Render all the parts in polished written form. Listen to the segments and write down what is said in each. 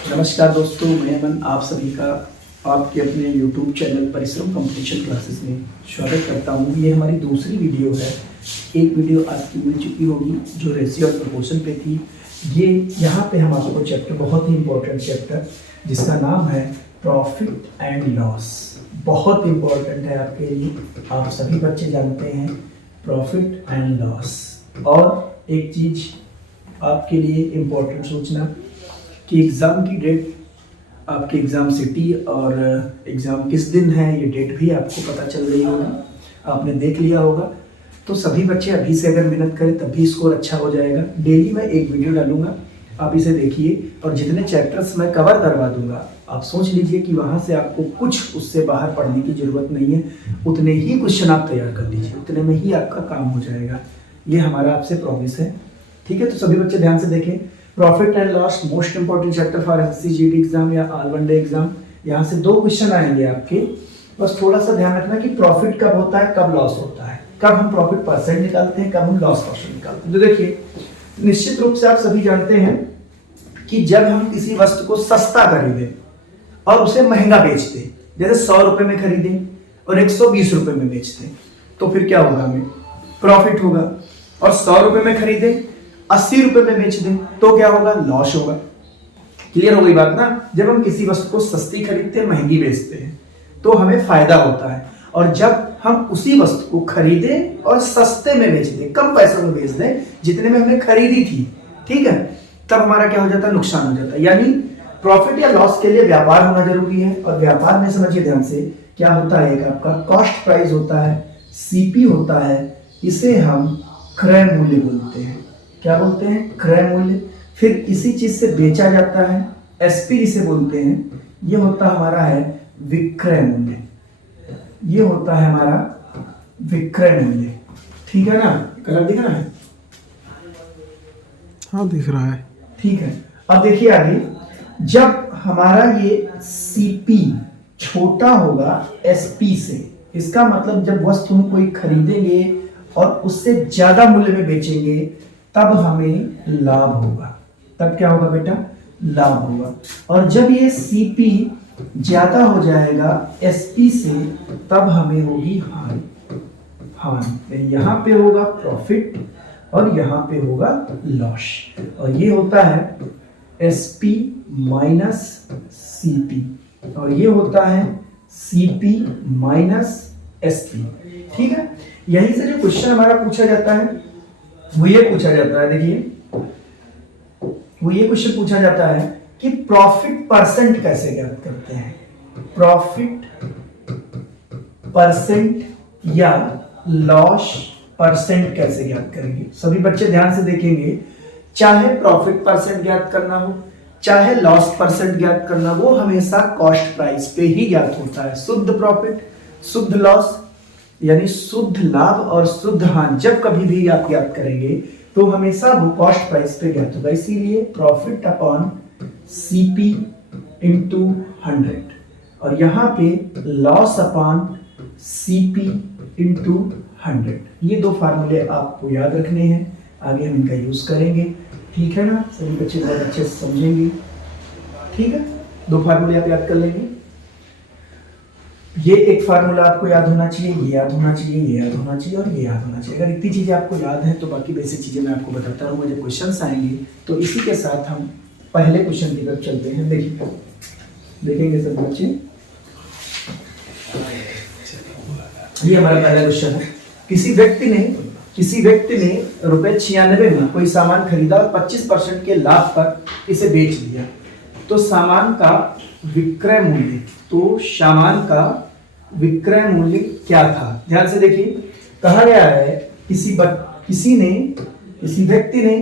नमस्कार दोस्तों, मैं अमन आप सभी का आपके अपने YouTube चैनल परिश्रम कंपटीशन क्लासेस में स्वागत करता हूँ। ये हमारी दूसरी वीडियो है। एक वीडियो आपकी मिल चुकी होगी जो रेशियो और प्रोपोर्शन पे थी। ये यहाँ पे हम आपको चैप्टर, बहुत ही इम्पोर्टेंट चैप्टर जिसका नाम है प्रॉफिट एंड लॉस, बहुत इम्पोर्टेंट है आपके लिए। आप सभी बच्चे जानते हैं प्रॉफिट एंड लॉस। और एक चीज़ आपके लिए इम्पोर्टेंट सूचना कि एग्ज़ाम की डेट, आपके एग्ज़ाम सिटी और एग्ज़ाम किस दिन है ये डेट भी आपको पता चल रही होगी, आपने देख लिया होगा। तो सभी बच्चे अभी से अगर मेहनत करें तभी स्कोर अच्छा हो जाएगा। डेली मैं एक वीडियो डालूंगा, आप इसे देखिए और जितने चैप्टर्स मैं कवर करवा दूंगा आप सोच लीजिए कि वहाँ से आपको कुछ उससे बाहर पढ़ने की ज़रूरत नहीं है। उतने ही क्वेश्चन आप तैयार कर लीजिए, उतने में ही आपका काम हो जाएगा। ये हमारा आपसे प्रॉमिस है, ठीक है। तो सभी बच्चे ध्यान से देखें। Profit and loss most important chapter for SSC GD exam या ऑल वन डे एग्जाम। यहाँ से 2 क्वेश्चन आएंगे आपके, बस थोड़ा सा ध्यान रखना कि प्रॉफिट कब होता है, कब लॉस होता है, कब हम प्रॉफिट परसेंट निकालते हैं, कब हम लॉस परसेंट निकालते हैं। तो देखिए, निश्चित रूप से आप सभी जानते हैं कि जब हम किसी वस्तु को सस्ता खरीदें और उसे महंगा बेच दें, जैसे 100 रुपए में खरीदें और 120 रुपए में बेच दें, तो फिर क्या होगा, हमें प्रॉफिट होगा। और 100 रुपए में खरीदें 80 रुपए में बेच दें तो क्या होगा, लॉस होगा। क्लियर हो गई बात ना। जब हम किसी वस्तु को सस्ती खरीदते हैं, महंगी बेचते हैं तो हमें फायदा होता है, और जब हम उसी वस्तु को खरीदें और सस्ते में बेच दें, कम पैसों में बेच दें जितने में हमने खरीदी थी, ठीक है, तब हमारा क्या हो जाता है, नुकसान हो जाता है। यानी प्रॉफिट या लॉस के लिए व्यापार होना जरूरी है। और व्यापार में समझिए ध्यान से, क्या होता है, एक आपका कॉस्ट प्राइस होता है, सीपी होता है, इसे हम क्रय मूल्य बोलते हैं। क्या बोलते हैं, क्रय मूल्य। फिर इसी चीज से बेचा जाता है, एसपी जिसे बोलते हैं। ये होता हमारा है विक्रय मूल्य, ये होता है हमारा विक्रय मूल्य, ठीक है ना। कलर दिख रहा है, हाँ दिख रहा है, ठीक है। अब देखिए आगे, जब हमारा ये सीपी छोटा होगा एसपी से, इसका मतलब जब वस्तु हम कोई खरीदेंगे और उससे ज्यादा मूल्य में बेचेंगे तब हमें लाभ होगा। तब क्या होगा बेटा, लाभ होगा। और जब ये सीपी ज्यादा हो जाएगा एसपी से तब हमें होगी हानि। यहाँ पे होगा प्रॉफिट और यहाँ पे होगा लॉस। और ये होता है एसपी माइनस सीपी, और ये होता है सीपी माइनस एसपी, ठीक है। यहीं से जो क्वेश्चन हमारा पूछा जाता है वो ये पूछा जाता है, देखिए वो ये क्वेश्चन पूछा जाता है कि प्रॉफिट परसेंट कैसे ज्ञात करते हैं। प्रॉफिट परसेंट या लॉस परसेंट कैसे ज्ञात करेंगे। सभी बच्चे ध्यान से देखेंगे, चाहे प्रॉफिट परसेंट ज्ञात करना हो, चाहे लॉस परसेंट ज्ञात करना, वो हमेशा कॉस्ट प्राइस पे ही ज्ञात होता है। शुद्ध प्रॉफिट, शुद्ध लॉस, यानी शुद्ध लाभ और शुद्ध हानि जब कभी भी आप ज्ञात करेंगे तो हमेशा वो कॉस्ट प्राइस पे ज्ञात होगा। इसीलिए प्रॉफिट अपॉन सीपी इंटू 100, और यहाँ पे लॉस अपॉन सीपी इंटू 100। ये 2 फार्मूले आपको याद रखने हैं, आगे हम इनका यूज करेंगे, ठीक है ना। सभी बच्चे बहुत अच्छे से समझेंगे, ठीक है। 2 फार्मूले आप याद कर लेंगे। ये एक फार्मूला आपको याद होना चाहिए, ये याद होना चाहिए, ये याद होना चाहिए और ये याद होना चाहिए। अगर इतनी चीजें आपको याद हैं तो बाकी बेसिक चीजें मैं आपको बताता रहूंगा जब क्वेश्चंस आएंगे। तो इसी के साथ हम पहले क्वेश्चन की तरफ चलते हैं। देखिए, देखेंगे सब बच्चे, ये हमारा पहला क्वेश्चन है। किसी व्यक्ति ने ₹96 में कोई सामान खरीदा और 25% के लाभ पर इसे बेच दिया, तो सामान का विक्रय मूल्य, तो सामान का विक्रय मूल्य क्या था। ध्यान से देखिए, कहा गया है किसी व्यक्ति ने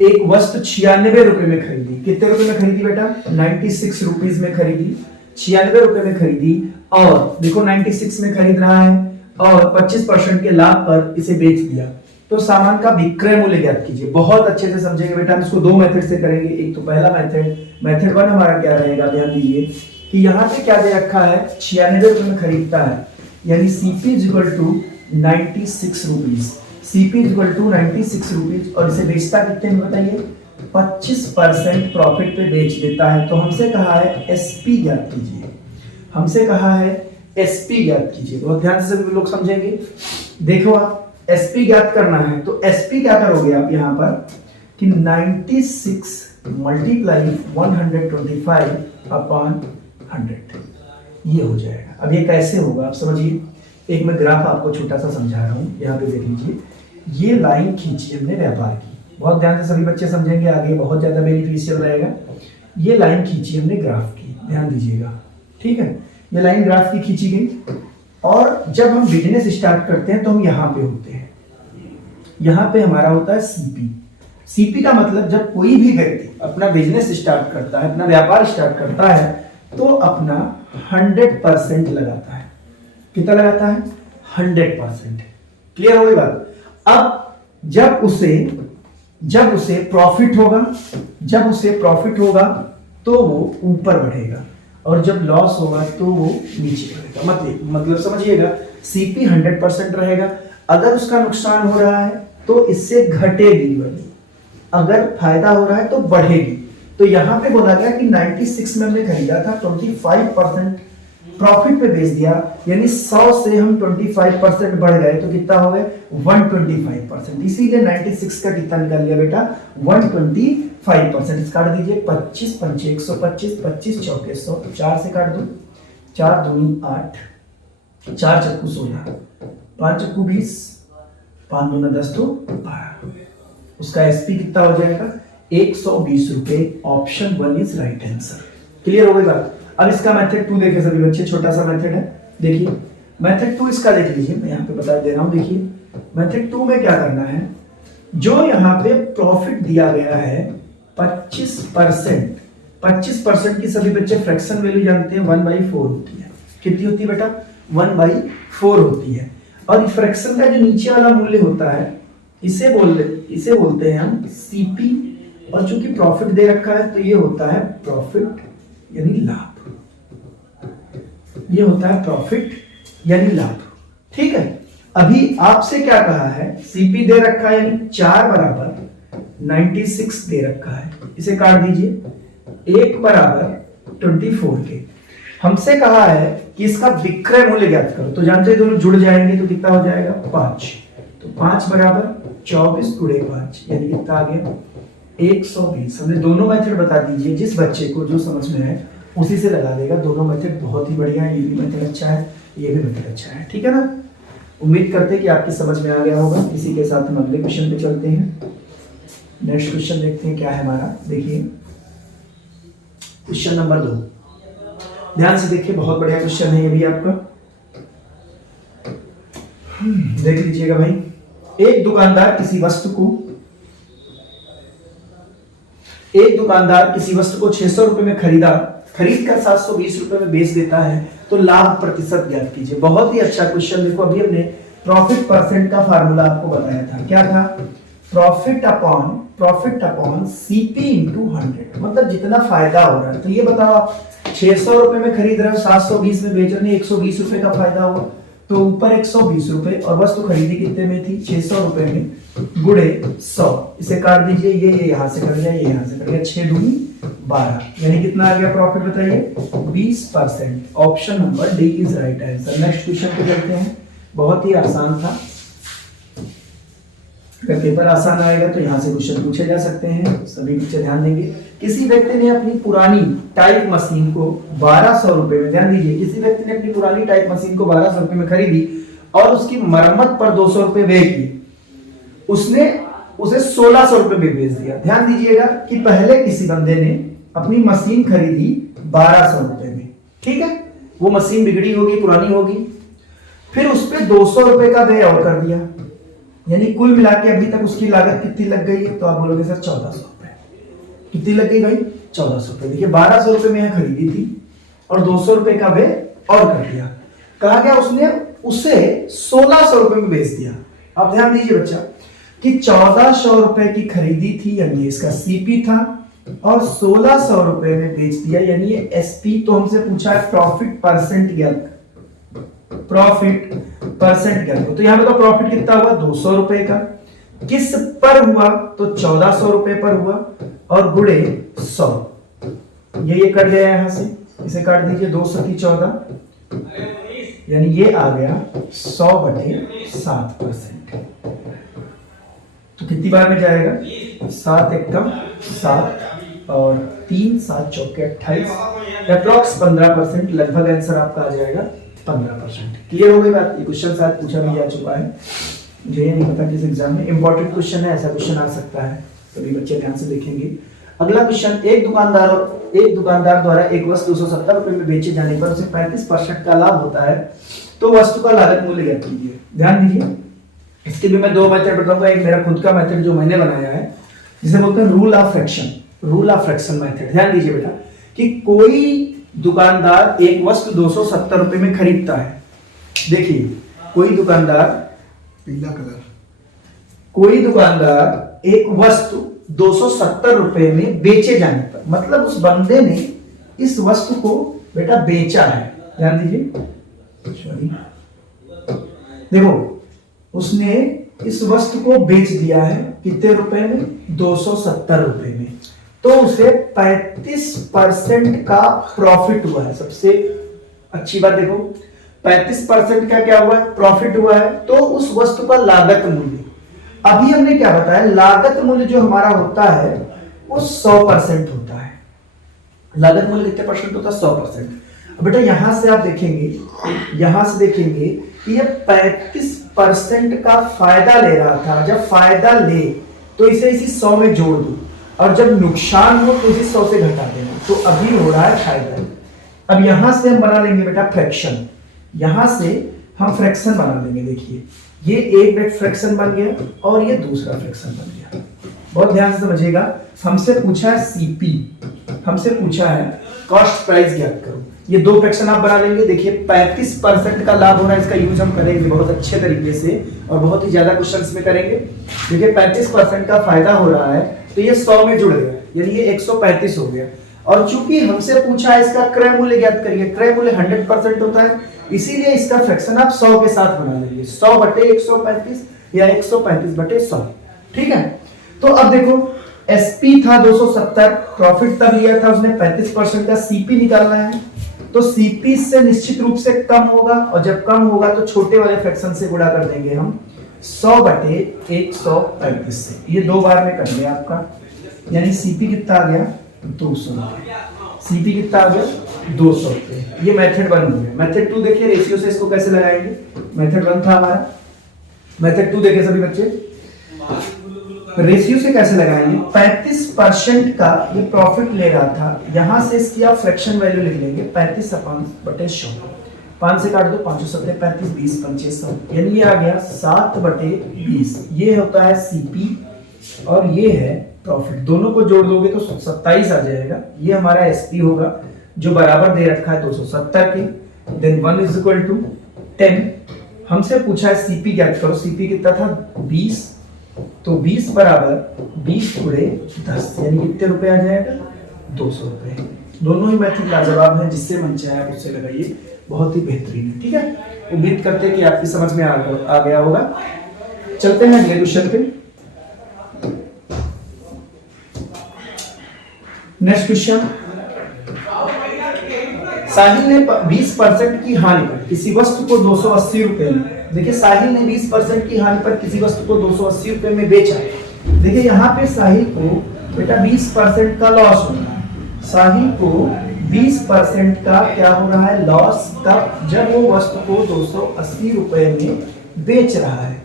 एक वस्तु 96 रुपए में खरीदी। कितने रुपए में खरीदी बेटा, 96 रुपीज में खरीदी, 96 रुपए में खरीदी। और देखो 96 में खरीद रहा है और 25% के लाभ पर इसे बेच दिया, तो सामान का विक्रय मूल्य ज्ञात कीजिए। बहुत अच्छे से समझेंगे बेटा, हम इसको 2 मेथड से करेंगे। एक तो पहला मेथड 1 हमारा क्या रहेगा, ध्यान दीजिए कि यहाँ पे क्या दे रखा है, 96 रुपए में खरीदता है, यानी CP is equal to 96 rupees. CP is equal to 96 rupees, और इसे बेचता कितने में बताइए, 25% प्रॉफिट पे बेच देता है, तो हमसे कहा है एसपी ज्ञात कीजिए। हमसे कहा है एसपी ज्ञात कीजिए। बहुत ध्यान से सभी लोग समझेंगे। देखो आप एसपी ज्ञात करना है तो एसपी क्या करोगे आप यहाँ पर कि 96 मल्टीप्लाई 125 अपॉन 100 ये हो जाएगा। अब ये कैसे होगा आप समझिए। एक मैं ग्राफ आपको छोटा सा समझा रहा हूँ, यहाँ पे देख लीजिए। ये लाइन खींची हमने व्यापार की, बहुत ध्यान से सभी बच्चे समझेंगे, आगे बहुत ज्यादा बेनिफिशियल रहेगा। ये लाइन खींची हमने ग्राफ की, ध्यान दीजिएगा, ठीक है। ये लाइन ग्राफ की खींची गई और जब हम बिजनेस स्टार्ट करते हैं तो हम यहाँ पे होते हैं। यहाँ पे हमारा होता है सीपी। सीपी का मतलब जब कोई भी व्यक्ति अपना बिजनेस स्टार्ट करता है, अपना व्यापार स्टार्ट करता है तो अपना 100% लगाता है। कितना लगाता है? 100%। क्लियर हो गई बात। अब जब उसे प्रॉफिट होगा तो वो ऊपर बढ़ेगा और जब लॉस होगा तो वो नीचे बढ़ेगा। मतलब समझिएगा, सीपी 100% रहेगा। अगर उसका नुकसान हो रहा है तो इससे घटेगी वैल्यू, अगर फायदा हो रहा है तो बढ़ेगी। तो यहाँ पे बोला गया कि 96 में हमने खरीदा था, 25% प्रॉफिट पे बेच दिया, यानी 100 से हम 25% बढ़ गए तो कितना हो गए? 125%। इसीलिए 96 का कितना निकाल लिया बेटा? 125%। काट दीजिए, 25 पंचे 125, 25 चौके 100, 4 से काट दो, 4 दूनी 8, 4 चक्कू 16, 5 चक्कू 20, 5 दूना 10 तो 12। उसका एसपी कितना हो जाएगा? 120 रुपए। Option 1 is right answer. Clear हो गई बात। अब इसका मेथड 2 देखे सभी बच्चे, छोटा सा मेथड है। देखिए मेथड 2 इसका देख लीजिए, मैं यहाँ पे बता दे रहा हूँ। देखिए मेथड 2 में क्या करना है, जो यहाँ पे प्रॉफिट दिया गया है 25% की सभी बच्चे फ्रैक्शन वैल्यू जानते हैं, 1/4 होती है। कितनी होती है बेटा? 1/4 होती है। और फ्रैक्शन का जो नीचे वाला मूल्य होता है इसे बोलते हैं हम सीपी। और चूंकि प्रॉफिट दे रखा है तो ये होता है प्रॉफिट यानी लाभ। ये होता है प्रॉफिट यानी लाभ, ठीक है। अभी आपसे क्या कहा है? सीपी दे रखा है यानी 4 बराबर 96 दे रखा है, इसे काट दीजिए। 1 बराबर 24 के। हमसे कहा है कि इसका विक्रय मूल्य ज्ञात करो, तो जानते हैं दोनों जुड़ जाएंगे तो कितना हो जाएगा? 5। तो 5 बराबर 24 गुणे 5 यानी कितना आ गया? 120। हमने दोनों मेथड बता दीजिए, जिस बच्चे को जो समझ में आए उसी से लगा देगा। दोनों मेथड बहुत ही बढ़िया है, ये भी मेथड अच्छा है, ये भी मेथड अच्छा है, ठीक है ना। उम्मीद करते हैं कि आपकी समझ में आ गया होगा। इसी के साथ हम अगले क्वेश्चन पे चलते हैं। नेक्स्ट क्वेश्चन देखते हैं क्या है हमारा। देखिए क्वेश्चन नंबर 2, ध्यान से देखिए, बहुत बढ़िया क्वेश्चन है ये भी आपका। देख लीजिएगा भाई। एक दुकानदार किसी वस्तु को 600 रुपए में खरीद कर 720 रुपए में बेच देता है, तो लाभ प्रतिशत ज्ञात कीजिए। बहुत ही अच्छा क्वेश्चन। देखो अभी हमने प्रॉफिट परसेंट का फार्मूला आपको बताया था, क्या था? प्रॉफिट अपॉन सीपी इंटू 100, मतलब जितना फायदा हो रहा है। तो ये बताओ 600 रुपए में खरीद रहे हो, 720 में बेच रहे हो, 120 रुपए का फायदा हुआ, तो ऊपर 120 रुपए और वस्तु खरीदी कितने में थी? 600 रुपए में, गुणे 100। इसे काट दीजिए, ये यहाँ से कट गया, ये यहाँ से कट गया, 6 दूनी 12, यानी कितना आ गया प्रॉफिट बताइए? 20%। Option number D is right answer. Next question पे चलते हैं। बहुत ही आसान था, अगर पेपर आसान आएगा तो यहाँ से क्वेश्चन पूछे जा सकते हैं। सभी बच्चे ध्यान देंगे। किसी व्यक्ति ने अपनी पुरानी टाइप मशीन को 1200 रुपए में, ध्यान दीजिए, किसी व्यक्ति ने अपनी पुरानी टाइप मशीन को 1200 रुपए में खरीदी और उसकी मरम्मत पर 200 रुपए व्यय किए। उसने उसे 1600 रुपए में बेच दिया। ध्यान दीजिएगा कि पहले किसी बंदे ने अपनी मशीन खरीदी 1200 रुपए में, ठीक है। वो मशीन बिगड़ी होगी, पुरानी होगी, फिर उस पर 200 रुपए का व्यय और कर दिया, यानी कुल मिला के अभी तक उसकी लागत कितनी लग गई है? तो आप बोलोगे सर 1400 रुपए। कितनी लग गई भाई? 1400 रुपए। देखिए 1200 रुपए में यह खरीदी थी और 200 रुपए का व्यय और कर दिया। कहा गया उसने उसे 1600 रुपए में बेच दिया। आप ध्यान दीजिए बच्चा कि 1400 रुपए की खरीदी थी, यानी इसका सीपी था, और 1600 रुपए में बेच दिया, यानी ये एसपी। तो हमसे पूछा है प्रॉफिट परसेंट ज्ञात। तो यहां पे तो प्रॉफिट कितना हुआ? 200 रुपए का। किस पर हुआ? तो 1400 रुपए पर हुआ। और गुणे 100, ये कट गया यहां से, इसे काट दीजिए, 2 सती 14, यानी ये आ गया 100/7%। तो कितनी बार में जाएगा? 7 एकम 7 और 3 7 चौके 28, अप्रॉक्स 15%, लगभग आंसर आपका आ जाएगा 15%। क्लियर हो गई बात? ये क्वेश्चन शायद पूछा भी जा चुका है, मुझे ये नहीं पता किस एग्जाम में। इंपॉर्टेंट क्वेश्चन है, ऐसा क्वेश्चन आ सकता है, सभी बच्चे ध्यान से देखेंगे। अगला क्वेश्चन, एक दुकानदार द्वारा एक वस्तु 270 रुपए में बेचे जाने पर उसे 35% का लाभ होता है, तो वस्तु का लागत मूल्य ज्ञात कीजिए। ध्यान दीजिए, इसके भी मैं 2 मेथड बताऊंगा। एक मेरा खुद का मेथड जो मैंने बनाया है, जिसे बोलते हैं रूल ऑफ फ्रैक्शन मेथड। ध्यान दीजिए बेटा कि कोई दुकानदार एक वस्तु 270 रुपए में खरीदता है। देखिए, कोई दुकानदार, पीला कलर, कोई दुकानदार एक वस्तु 270 रुपए में बेचे जाने पर, मतलब उस बंदे ने इस वस्तु को बेटा बेचा है। ध्यान दीजिए, सॉरी, देखो, उसने इस वस्तु को बेच दिया है कितने रुपए में? 270 रुपए में। तो उसे 35% का प्रॉफिट हुआ है। सबसे अच्छी बात देखो, 35% का क्या हुआ है? प्रॉफिट हुआ है। तो उस वस्तु का लागत मूल्य, अभी हमने क्या बताया, लागत मूल्य जो हमारा होता है वो 100% होता है। लागत मूल्य कितने परसेंट होता है? 100%। अब बेटा यहां से आप देखेंगे, कि ये 35% का फायदा ले रहा था। जब फायदा ले तो इसे इसी 100 में जोड़ दो, और जब नुकसान हो तो इसे 100 से घटा देना। तो अभी हो रहा है फायदा। अब यहां से हम बना लेंगे बेटा फ्रैक्शन, यहां से हम फ्रैक्शन बना लेंगे। देखिए, ये एक फ्रैक्शन बन गया और ये दूसरा फ्रैक्शन बन गया। बहुत ध्यान से समझिएगा। हमसे पूछा है सीपी, हमसे पूछा है कॉस्ट प्राइस ज्ञात करो। ये 2 फ्रैक्शन आप बना लेंगे। देखिए, 35% का लाभ हो रहा है, इसका यूज हम करेंगे बहुत अच्छे तरीके से और बहुत ही ज्यादा क्वेश्चंस में करेंगे। देखिए, 35% का फायदा हो रहा है, तो ये 100 में जुड़ गया, यानी ये 135 हो गया। और चूंकि हमसे पूछा है इसका क्रय मूल्य ज्ञात करिए, क्रय मूल्य 100% होता है, इसीलिए इसका फ्रैक्शन आप 100 के साथ बना लेंगे। 100/135 या 135/100। ठीक है। तो अब देखो, एसपी था 270, प्रॉफिट तब लिया था उसने 35% का, सीपी निकालना है। तो सीपी से निश्चित रूप से कम होगा, और जब कम होगा तो छोटे वाले फ्रैक्शन से गुणा कर देंगे हम 100/135 से। ये 2 बार में कर लिया आपका, यानी सीपी कितना आ गया? 200 रुपए। सीपी कितना आ गया? 200 रुपए। ये मेथड 1 हो गया। मेथड 2 देखिए, रेशियो से इसको कैसे लगाएंगे। मेथड 1 था हमारा, मेथड 2 देखे सभी बच्चे, रेशियो से कैसे लगाएंगे? 35% का ये प्रॉफिट ले रहा था, यहां से इसकी आप फ्रैक्शन वैल्यू लिख लेंगे 35/100। 5 से काट दो, 5 7 35, 20 5 100, यानी ये आ गया 7/20। ये होता है सीपी और ये है प्रॉफिट। दोनों को जोड़ दोगे तो 27 आ जाएगा। ये हमारा एसपी होगा जो बराबर दे रखा है 270 के। देन 1 = 10। हमसे पूछा है सीपी ज्ञात करो। सीपी कितना था? 20। तो 20 = 20 × 10, यानी कितने रुपए आ जाएगा? 200 रुपए। दोनों ही मैथड लाजवाब है, जिससे मन चाहे आप उससे लगाइए, बहुत ही बेहतरीन है। ठीक है, उम्मीद करते हैं कि आपकी समझ में आ गया होगा। चलते हैं अगले क्वेश्चन पे। नेक्स्ट क्वेश्चन, साहिल ने 20% की हानि पर किसी वस्तु को 280 रुपए में, देखिए साहिल ने 20% की हानि पर किसी वस्तु को 280 रुपए में बेचा। देखिए यहाँ पे साहिल को बेटा 20% का लॉस हो रहा है। साहिल को 20% का क्या हो रहा है? लॉस। तब जब वो वस्तु को 280 रुपए में बेच रहा है।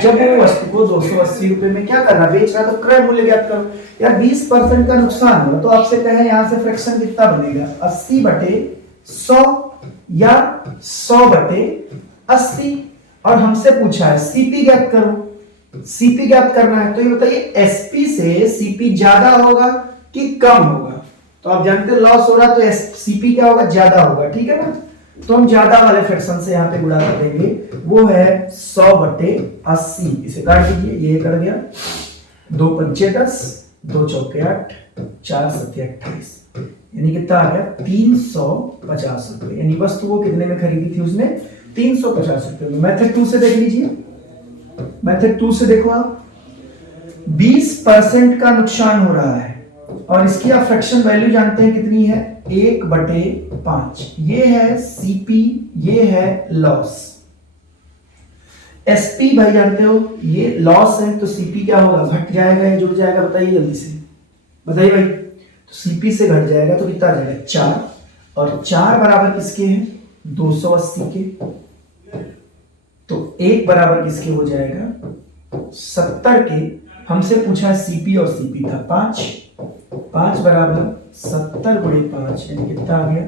जब वो वस्तु को 280 रुपए में क्या कर रहा है? बेच रहा है। तो क्रय मूल्य ज्ञात करो। यार 20% का नुकसान हुआ, तो आपसे कहें यहाँ से फ्रैक्शन कितना बनेगा? 80/100 या 100/80। और हमसे पूछा है सीपी ज्ञात करो। सीपी ज्ञात करना है, तो ये बताइए एसपी से सीपी ज्यादा होगा कि कम होगा? तो आप जानते हैं लॉस हो रहा, तो सीपी क्या होगा? ज्यादा होगा। ठीक है ना? तो हम ज्यादा वाले फ्रैक्शन से यहाँ पे गुणा कर देंगे, वो है 100/80। इसे काट दीजिए, ये कर गया 2 पंचे 10, 2 चौके 8, 4 सत्ते 28, यानी कितना आ गया? 350 रुपए। यानी वस्तु को कितने में खरीदी थी उसने? 350 रुपए में। मेथड 2 से देख लीजिए, मेथड 2 से देखो आप, 20% का नुकसान हो रहा है, और इसकी आप फ्रैक्शन वैल्यू जानते हैं कितनी है, 1/5। ये है सीपी, ये है लॉस। एसपी भाई जानते हो ये लॉस है, तो सीपी क्या होगा, घट जाएगा या जुड़ जाएगा, बताइए जल्दी से बताइए भाई। तो सीपी से घट जाएगा तो कितना आ जाएगा 4, और 4 बराबर किसके हैं, 280 के। तो 1 बराबर किसके हो जाएगा, 70 के। हमसे पूछा है सीपी और सीपी था 5 बराबर 70 गुणे 5 यानी कितना आ गया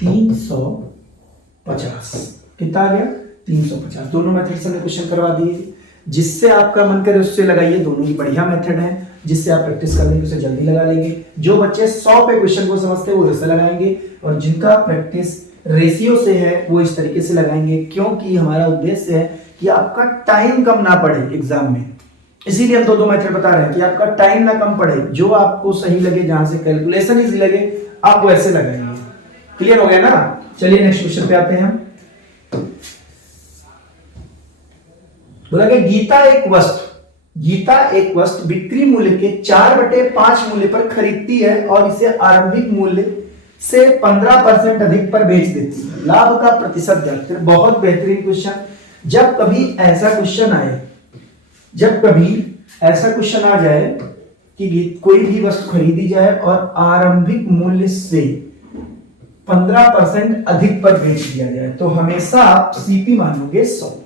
350। कितना आ गया 350। दोनों मेथड से हमने क्वेश्चन करवा दिए। जिससे आपका मन करे उससे लगाइए, दोनों ही बढ़िया मेथड है। जिससे आप प्रैक्टिस कर लेंगे उसे जल्दी लगा लेंगे। जो बच्चे 100 पे क्वेश्चन को समझते हैं वो ऐसे लगाएंगे, और जिनका प्रैक्टिस रेशियो से है वो इस तरीके से लगाएंगे, क्योंकि हमारा उद्देश्य है कि आपका टाइम कम ना पड़े एग्जाम में। इसीलिए हम दो मेथड बता रहे हैं कि आपका टाइम ना कम पड़े, जो आपको सही लगे, जहां से कैलकुलेशन इजी लगे आप वैसे लगाएंगे। क्लियर हो गया ना। चलिए नेक्स्ट क्वेश्चन पे आते हैं हम। बोला कि गीता एक वस्तु बिक्री मूल्य के 4/5 मूल्य पर खरीदती है और इसे आरंभिक मूल्य से 15% अधिक पर बेच देती है। लाभ का प्रतिशत ज्ञात करें। बहुत बेहतरीन क्वेश्चन। जब कभी ऐसा क्वेश्चन आ जाए कि कोई भी वस्तु खरीदी जाए और आरंभिक मूल्य से 15% अधिक पर बेच दिया जाए, तो हमेशा आप सीपी मानोगे 100।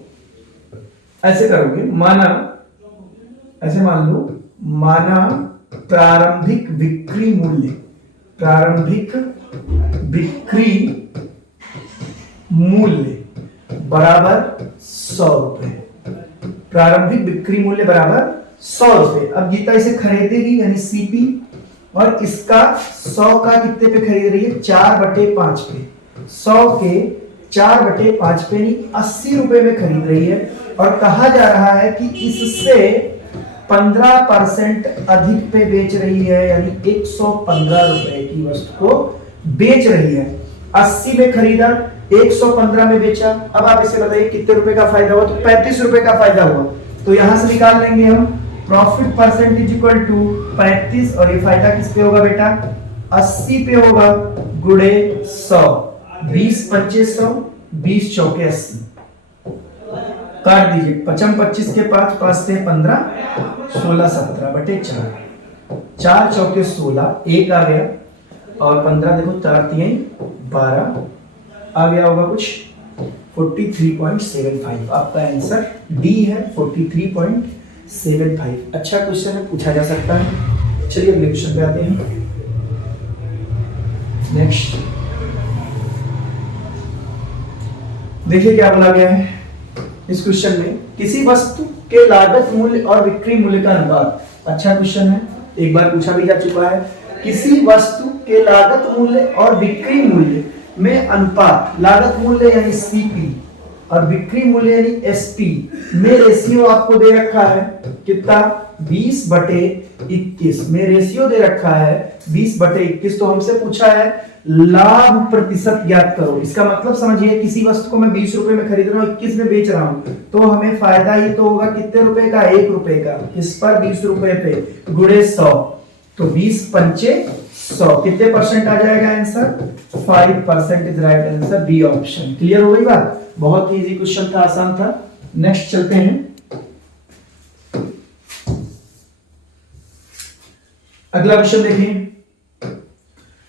ऐसे करोगे, ऐसे मान लो, प्रारंभिक बिक्री मूल्य बराबर 100 रुपए। प्रारंभिक बिक्री मूल्य बराबर 100 रुपए। अब गीता इसे खरीदेगी यानी सीपी, और इसका 100 का कितने पे खरीद रही है, 4/5 पे। 100 के 4/5 पे नहीं 80 रुपए में खरीद रही है, और कहा जा रहा है कि इससे 15% अधिक पे बेच रही है, यानी 115 रुपए की वस्तु को बेच रही है। 80 में खरीदा, 115 में बेचा। अब आप इसे बताइए कितने रुपए का फायदा हुआ, तो 35 रुपए का फायदा हुआ। तो यहां से निकाल लेंगे हम प्रॉफिट परसेंटेज इक्वल टू 35, और ये फायदा किस पे होगा बेटा, 80 पे होगा, गुणे 100। 20 25 100, 20 चौके 80। काट दीजिए, 55 25 के 5 से 15, 16 17/4। 4 चौके 16, 1 आ गया, और 15 देखो 4 3 12 आ गया होगा कुछ 43.75। आपका आंसर डी है 43.75। अच्छा क्वेश्चन है, पूछा जा सकता है। चलिए अगले क्वेश्चन पे आते हैं। नेक्स्ट देखिए क्या बोला गया है इस क्वेश्चन में। किसी वस्तु के लागत मूल्य और बिक्री मूल्य का अनुपात। अच्छा क्वेश्चन है, एक बार पूछा भी जा चुका है। किसी वस्तु के लागत मूल्य और बिक्री मूल्य में अनुपात, लागत मूल्य यानी सीपी और बिक्री मूल्य यानी एसपी में रेशियो आपको दे रखा है कितना, 20/21 में रेशियो दे रखा है 20/21। तो हमसे पूछा है लाभ प्रतिशत ज्ञात करो। इसका मतलब समझिए, किसी वस्तु को मैं 20 रुपए में खरीद रहा हूँ, 21 में बेच रहा हूँ, तो हमें फायदा ही तो होगा कितने रुपए का, 1 रुपए का। इस पर 20 रुपए पे गुणे 100, तो 20 पंचे 100, कितने परसेंट आ जाएगा answer, 5% is right answer, B option. Clear हो गई बात। बहुत ही इजी क्वेश्चन था, आसान था। नेक्स्ट चलते हैं। अगला क्वेश्चन देखिए।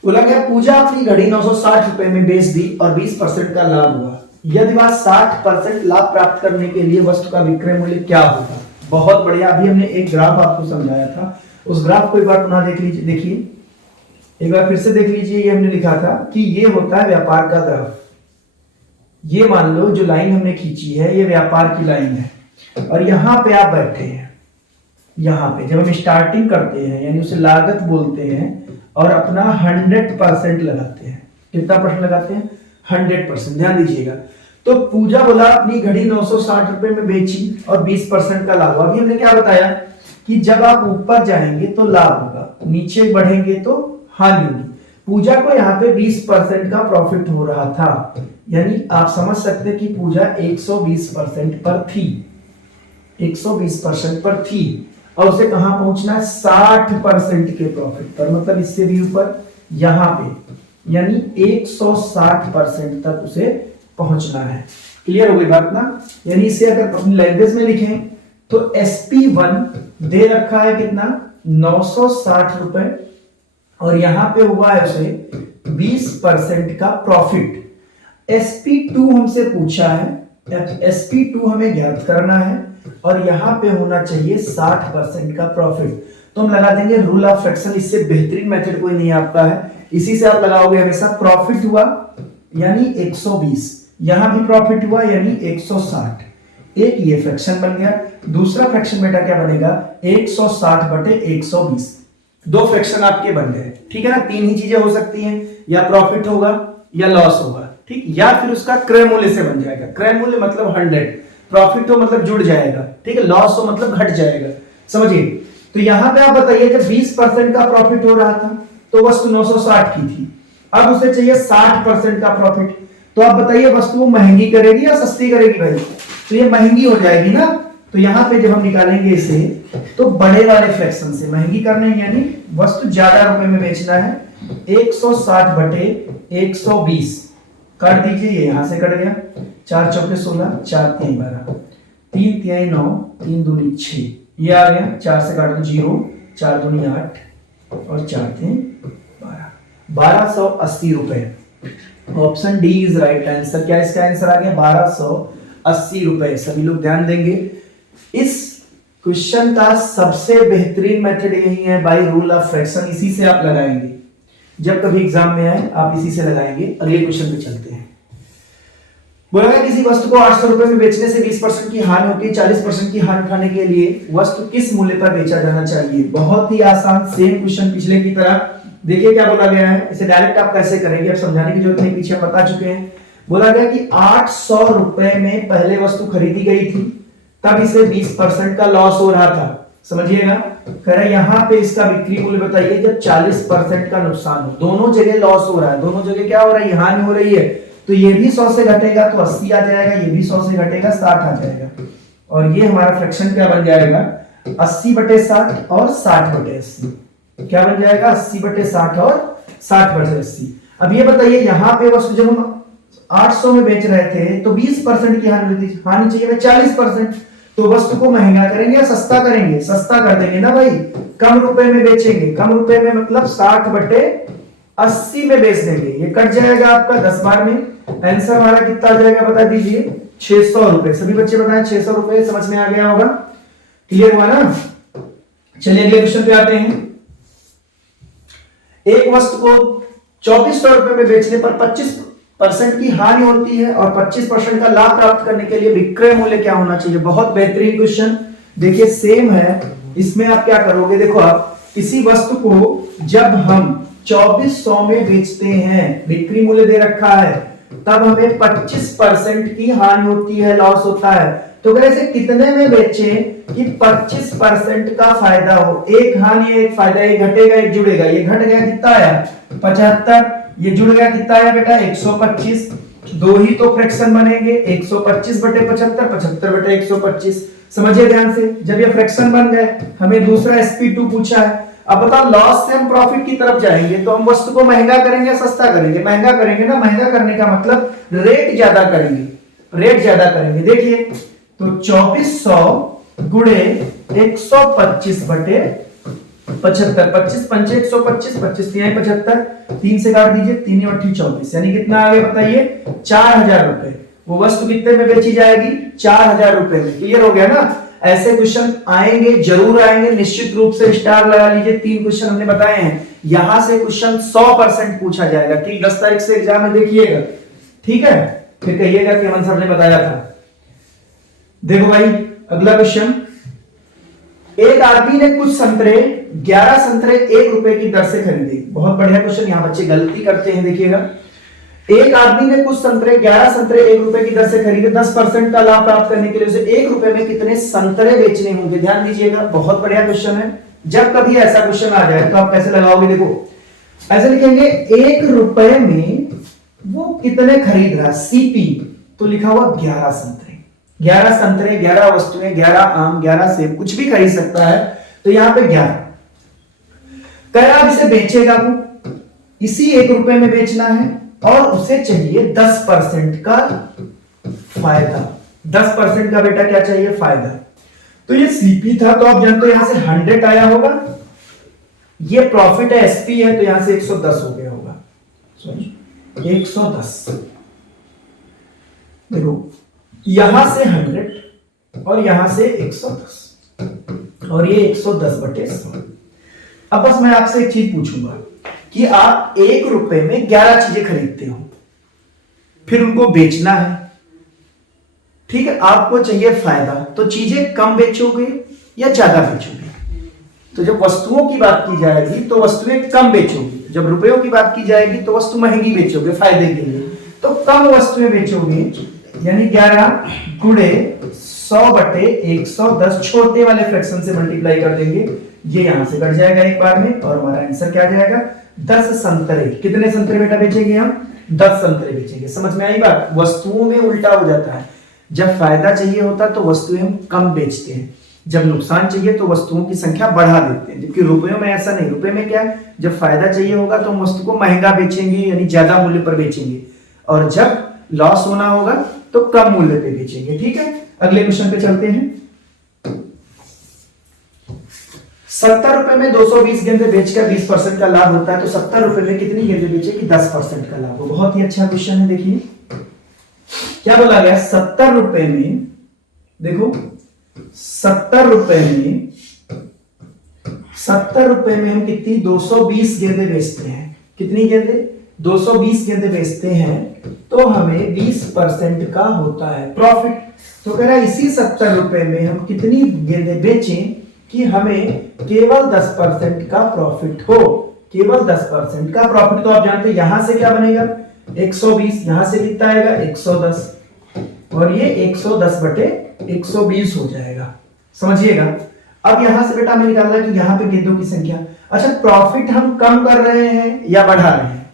बोला गया पूजा अपनी घड़ी 960 रुपए में बेच दी और 20% का लाभ हुआ। यदि वह 60% लाभ प्राप्त करने के लिए वस्तु का विक्रय मूल्य क्या होगा। बहुत बढ़िया। अभी हमने एक ग्राफ आपको समझाया था, उस ग्राफ को एक बार पुनः देख लीजिए। देखिए एक बार फिर से देख लीजिए। ये हमने लिखा था कि ये होता है व्यापार का ग्राफ। ये मान लो जो लाइन हमने खींची है ये व्यापार की लाइन है, और यहां पे आप बैठे हैं। यहां पे जब हम स्टार्टिंग करते हैं यानी उसे लागत बोलते हैं, और अपना 100% लगाते हैं। कितना परसेंट लगाते हैं, 100%। ध्यान दीजिएगा। तो पूजा बोला अपनी घड़ी 960 रुपए में बेची और 20% का लाभ। अभी हमने क्या बताया कि जब आप ऊपर जाएंगे तो लाभ होगा, नीचे बढ़ेंगे तो हानि होगी। पूजा को यहाँ पे 20% का प्रॉफिट हो रहा था, यानी आप समझ सकते हैं कि पूजा 120% पर थी, 120% पर थी। और उसे कहां पहुंचना है, 60% के प्रॉफिट पर, मतलब इससे भी ऊपर यहां पे, यानी 160% तक उसे पहुंचना है। क्लियर हो गई बात ना। यानी इसे अगर अपनी लैंग्वेज में लिखें तो SP1 दे रखा है कितना, 960 रुपए, और यहां पे हुआ है उसे 20% का प्रॉफिट। SP2 हमसे पूछा है, SP2 हमें ज्ञात करना है और यहां पे होना चाहिए 60% का प्रॉफिट। तो हम लगा देंगे रूल ऑफ फ्रैक्शन, इससे बेहतरीन मेथड कोई नहीं आपका है, इसी से आप लगाओगे हमेशा। प्रॉफिट हुआ यानी 120, यहां भी प्रॉफिट हुआ यानी 160, एक ये फ्रैक्शन बन गया। दूसरा फ्रैक्शन बेटा क्या बनेगा, 160 बटे 120, दो फ्रैक्शन आपके बन गए। ठीक है ना, तीन ही चीजें हो सकती हैं, या प्रॉफिट होगा या लॉस होगा, ठीक, या फिर उसका क्रय मूल्य से बन जाएगा। क्रय मूल्य मतलब 100, प्रॉफिट हो मतलब जुड़ जाएगा, ठीक है, लॉस हो मतलब घट जाएगा, समझिए। तो यहां पे आप बताइए, जब 20% का प्रॉफिट हो रहा था तो वस्तु 960 की थी, अब उसे चाहिए 60% का प्रॉफिट। तो आप बताइए वस्तु वो महंगी करेगी या सस्ती करेगी भाई, तो ये महंगी हो जाएगी ना। तो यहां पे जब हम निकालेंगे इसे तो बड़े वाले फ्रैक्शन से महंगी करने, यानी वस्तु ज्यादा रुपए में बेचना है, 160 बटे 120 काट दीजिए, ये यहां से कट गया, 4 चौके 16, 4 3 12, 3 3 9, 3 दूनी 6, ये आ गया, 4 से काट दो 0, 4 दूनी 8 और 4 3 12, 1280 रुपए। Option D is right answer. क्या इसका आंसर आ गया, 1280 रुपए। सभी लोग ध्यान देंगे, इस क्वेश्चन का सबसे बेहतरीन मेथड यही है बाय रूल ऑफ फ्रैक्शन, इसी से आप लगाएंगे जब कभी एग्जाम में आए, आप इसी से लगाएंगे। अगले क्वेश्चन पे चलते हैं। बोला गया किसी वस्तु को 800 रुपए में बेचने से 20% की हानि होती है, 40% की हानि उठाने के लिए वस्तु किस मूल्य पर बेचा जाना चाहिए। बहुत ही आसान, सेम क्वेश्चन पिछले की तरह। देखिए क्या बोला गया है, इसे डायरेक्ट आप कैसे करेंगे, अब समझाने की जरूरत नहीं, पीछे हम बता चुके हैं। बोला गया कि 800 रुपए में पहले वस्तु खरीदी गई थी, तब इसे 20% का लॉस हो रहा था, समझिएगा। कह रहा है यहाँ पे इसका बिक्री मूल्य बताइए जब 40% का नुकसान हो, दोनों जगह लॉस हो रहा है, दोनों जगह क्या हो रहा है, हानि हो रही है। तो ये भी 100 से घटेगा तो 80 आ जाएगा, ये भी 100 से घटेगा 60 आ जाएगा, और ये हमारा फ्रैक्शन क्या बन जाएगा, 80 बटे 60 और 60 बटे 80। क्या बन जाएगा, 80 बटे 60 और 60 बटे 80। अब ये बताइए, यहाँ पे वस्तु जब हम 800 में बेच रहे थे तो 20% की हानि हुई थी, हानि चाहिए 40%, तो वस्तु को महंगा करेंगे या सस्ता करेंगे, सस्ता कर देंगे ना भाई, कम रुपए में बेचेंगे। कम रुपए में मतलब 60 बटे 80 में बेच देंगे, ये कट जाएगा आपका 10 बार में। आंसर हमारा कितना आ जाएगा बता दीजिए, 600 रुपए। सभी बच्चे बताएं, 600 रुपए। समझ में आ गया होगा, क्लियर हुआ ना। चलिए अगले क्वेश्चन पे आते हैं। एक वस्तु को 2400 रुपए में बेचने पर 25% की हानि होती है और 25% का लाभ प्राप्त करने के लिए विक्रय मूल्य क्या होना चाहिए। बहुत बेहतरीन क्वेश्चन, देखिए सेम है। इसमें आप क्या करोगे, देखो आप किसी वस्तु को जब हम 2400 में बेचते हैं, बिक्री मूल्य दे रखा है, तब हमें 25% की हानि होती है, लॉस होता है। तो कैसे कितने में बेचें कि 25% का फायदा हो, एक हानि एक फायदा, एक घटेगा एक जुड़ेगा, ये घट गया कितना आया 75, ये जुड़ गया कितना आया बेटा 125, दो ही तो फ्रैक्शन बनेंगे, 125 बटे 75, 75 बटे 125। समझिए ध्यान से, जब ये फ्रैक्शन बन गए, हमें दूसरा SP2 पूछा है। अब बताओ लॉस से हम प्रॉफिट की तरफ जाएंगे तो हम वस्तु को महंगा करेंगे या सस्ता करेंगे, महंगा करेंगे ना। महंगा करने का मतलब रेट ज्यादा करेंगे, रेट ज्यादा करेंगे। देखिए तो 2400 गुणे 125 बटे 75, 25 पंचे 125, 25 तिहाई 75, 3 से काट दीजिए, 3 8 24, यानी कितना आ गया बताइए 4000 रुपए। वो वस्तु कितने में बेची जाएगी, 4000 रुपए में। क्लियर हो गया ना। ऐसे क्वेश्चन आएंगे, जरूर आएंगे, निश्चित रूप से स्टार लगा लीजिए। 3 क्वेश्चन हमने बताए हैं, यहां से क्वेश्चन 100% पूछा जाएगा। ठीक, 10 तारीख से एग्जाम में देखिएगा, ठीक है, फिर कहिएगा कि अमन सर ने बताया था। देखो भाई अगला क्वेश्चन, एक आदमी ने कुछ संतरे 11 संतरे 1 रुपए की दर से खरीदे। बहुत बढ़िया क्वेश्चन, यहां बच्चे गलती करते हैं, देखिएगा। एक आदमी ने कुछ संतरे 11 संतरे 1 रुपए की दर से खरीदे, 10% का लाभ प्राप्त करने के लिए उसे 1 रुपए में कितने संतरे बेचने होंगे। ध्यान दीजिएगा, बहुत बढ़िया क्वेश्चन है। जब कभी ऐसा क्वेश्चन आ जाए तो आप कैसे लगाओगे, देखो ऐसे लिखेंगे 1 रुपए में वो कितने खरीद रहा, CP तो लिखा हुआ 11 संतरे, 11 संतरे, 11 वस्तुएं, 11 आम, 11 सेब, कुछ भी खरीद सकता है। तो यहां पे 11 कह रहा, अब इसे बेचेगा वो, इसी 1 रुपए में बेचना है और उसे चाहिए 10% का फायदा। 10% का बेटा क्या चाहिए? फायदा। तो ये सीपी था, तो आप जानते हो यहां से 100 आया होगा, ये प्रॉफिट है, एसपी है, तो यहां से 110 हो गया होगा। सॉरी 110। देखो यहां से 100 और यहां से 110 और ये 110/100। अब बस मैं आपसे एक चीज पूछूंगा कि आप 1 रुपए में 11 चीजें खरीदते हो, फिर उनको बेचना है, ठीक है, आपको चाहिए फायदा, तो चीजें कम बेचोगे या ज्यादा बेचोगे? तो जब वस्तुओं की बात की जाएगी तो वस्तुएं कम बेचोगे, जब रुपयों की बात की जाएगी तो वस्तु महंगी बेचोगे फायदे के लिए, तो कम वस्तुएं बेचोगे, यानी 11 गुणे 100/110 छोटे वाले फ्रैक्शन से मल्टीप्लाई कर देंगे, ये यहां से कट जाएगा एक बार में, और हमारा आंसर क्या आ जाएगा? 10 संतरे। कितने संतरे बेटा बेचेंगे हम? 10 संतरे बेचेंगे। समझ में आई बात? वस्तुओं में उल्टा हो जाता है, जब फायदा चाहिए होता तो वस्तुएं हम कम बेचते हैं, जब नुकसान चाहिए तो वस्तुओं की संख्या बढ़ा देते हैं। जबकि रुपयों में ऐसा नहीं, रुपए में क्या है, जब फायदा चाहिए होगा तो हम वस्तु को महंगा बेचेंगे, यानी ज्यादा मूल्य पर बेचेंगे, और जब लॉस होना होगा तो कम मूल्य पे बेचेंगे। ठीक है, अगले क्वेश्चन पे चलते हैं। 70 रुपए में 220 गेंदे बेचकर 20% का लाभ होता है, तो 70 रुपए में कितनी गेंदे बेचेगी? 10% का लाभ हो। बहुत ही अच्छा क्वेश्चन है। देखिए क्या बोला गया, 70 रुपए में, देखो 70 रुपए में हम कितनी 220 गेंदे बेचते हैं। कितनी गेंदे? 220 गेंदे बेचते हैं, तो हमें 20% का होता है प्रॉफिट। तो कह रहा है इसी 70 रुपए में हम कितनी गेंदे बेचें कि हमें केवल 10% का प्रॉफिट हो, केवल 10% का प्रॉफिट। तो आप जानते हैं यहां से क्या बनेगा? 120, यहां से कितना आएगा? 110, और ये 110/120 हो जाएगा। समझिएगा। अब यहां से बेटा हमें निकालना है कि यहां पे गेंदों की संख्या। अच्छा, प्रॉफिट हम कम कर रहे हैं या बढ़ा रहे हैं?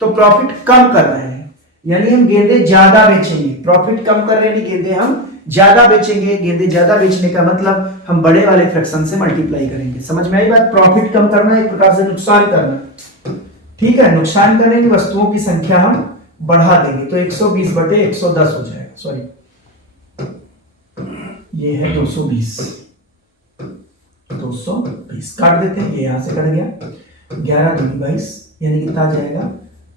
तो प्रॉफिट कम कर रहे हैं, यानी हम गेंदे ज्यादा बेचेंगे। प्रॉफिट कम कर रहे हैं, गेंदे हम ज्यादा बेचेंगे। गेंदे ज्यादा बेचने का मतलब हम बड़े वाले फ्रैक्शन से मल्टीप्लाई करेंगे। समझ में आई बात? प्रॉफिट कम करना एक प्रकार से नुकसान करना। ठीक है, नुकसान करने की वस्तुओं की संख्या हम बढ़ा देंगे, तो 120/110 हो जाएगा। सॉरी, ये है 220 काट देते हैं, ये यहां से कट गया। 11 दूनी 22, यानी कितना आ जाएगा?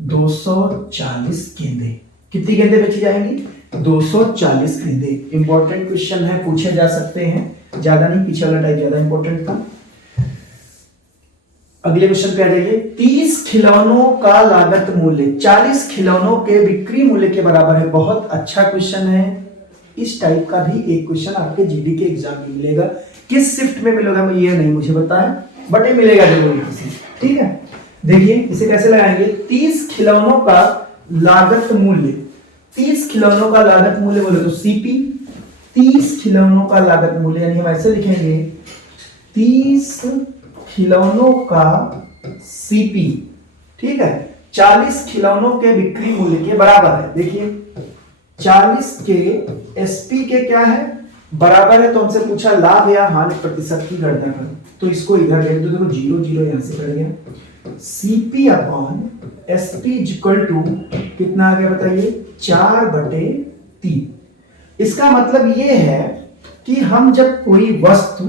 240 गेंदे। कितनी गेंदे बेची जाएंगी? 240 गेंदे। इंपॉर्टेंट क्वेश्चन है, पूछे जा सकते हैं, ज्यादा नहीं, पीछे वाला टाइप ज्यादा इंपॉर्टेंट था। अगले क्वेश्चन पे आ जाइए। 30 खिलौनों का लागत मूल्य 40 खिलौनों के बिक्री मूल्य के बराबर है। बहुत अच्छा क्वेश्चन है। इस टाइप का भी एक क्वेश्चन आपके जीडी के एग्जाम में मिलेगा। किस शिफ्ट में मिलेगा मैं ये नहीं मुझे पता है, बट ये मिलेगा जरूर किसी। ठीक है, देखिए इसे कैसे लगाएंगे। 30 खिलौनों का लागत मूल्य, 30 खिलौनों का लागत मूल्य बोले तो सीपी। 30 खिलौनों का लागत मूल्य, यानी हम ऐसे लिखेंगे 30 खिलौनों का सीपी। ठीक है, 40 खिलौनों के बिक्री मूल्य के बराबर है। देखिए 40 के एसपी के क्या है? बराबर है। तो हमसे पूछा लाभ या हानि प्रतिशत की गणना करो, तो इसको इधर लिख दो। देखो 0 0 यहां से कट गया। CP upon SP equal to कितना आ गया बताइए? 4/3। इसका मतलब ये है कि हम जब कोई वस्तु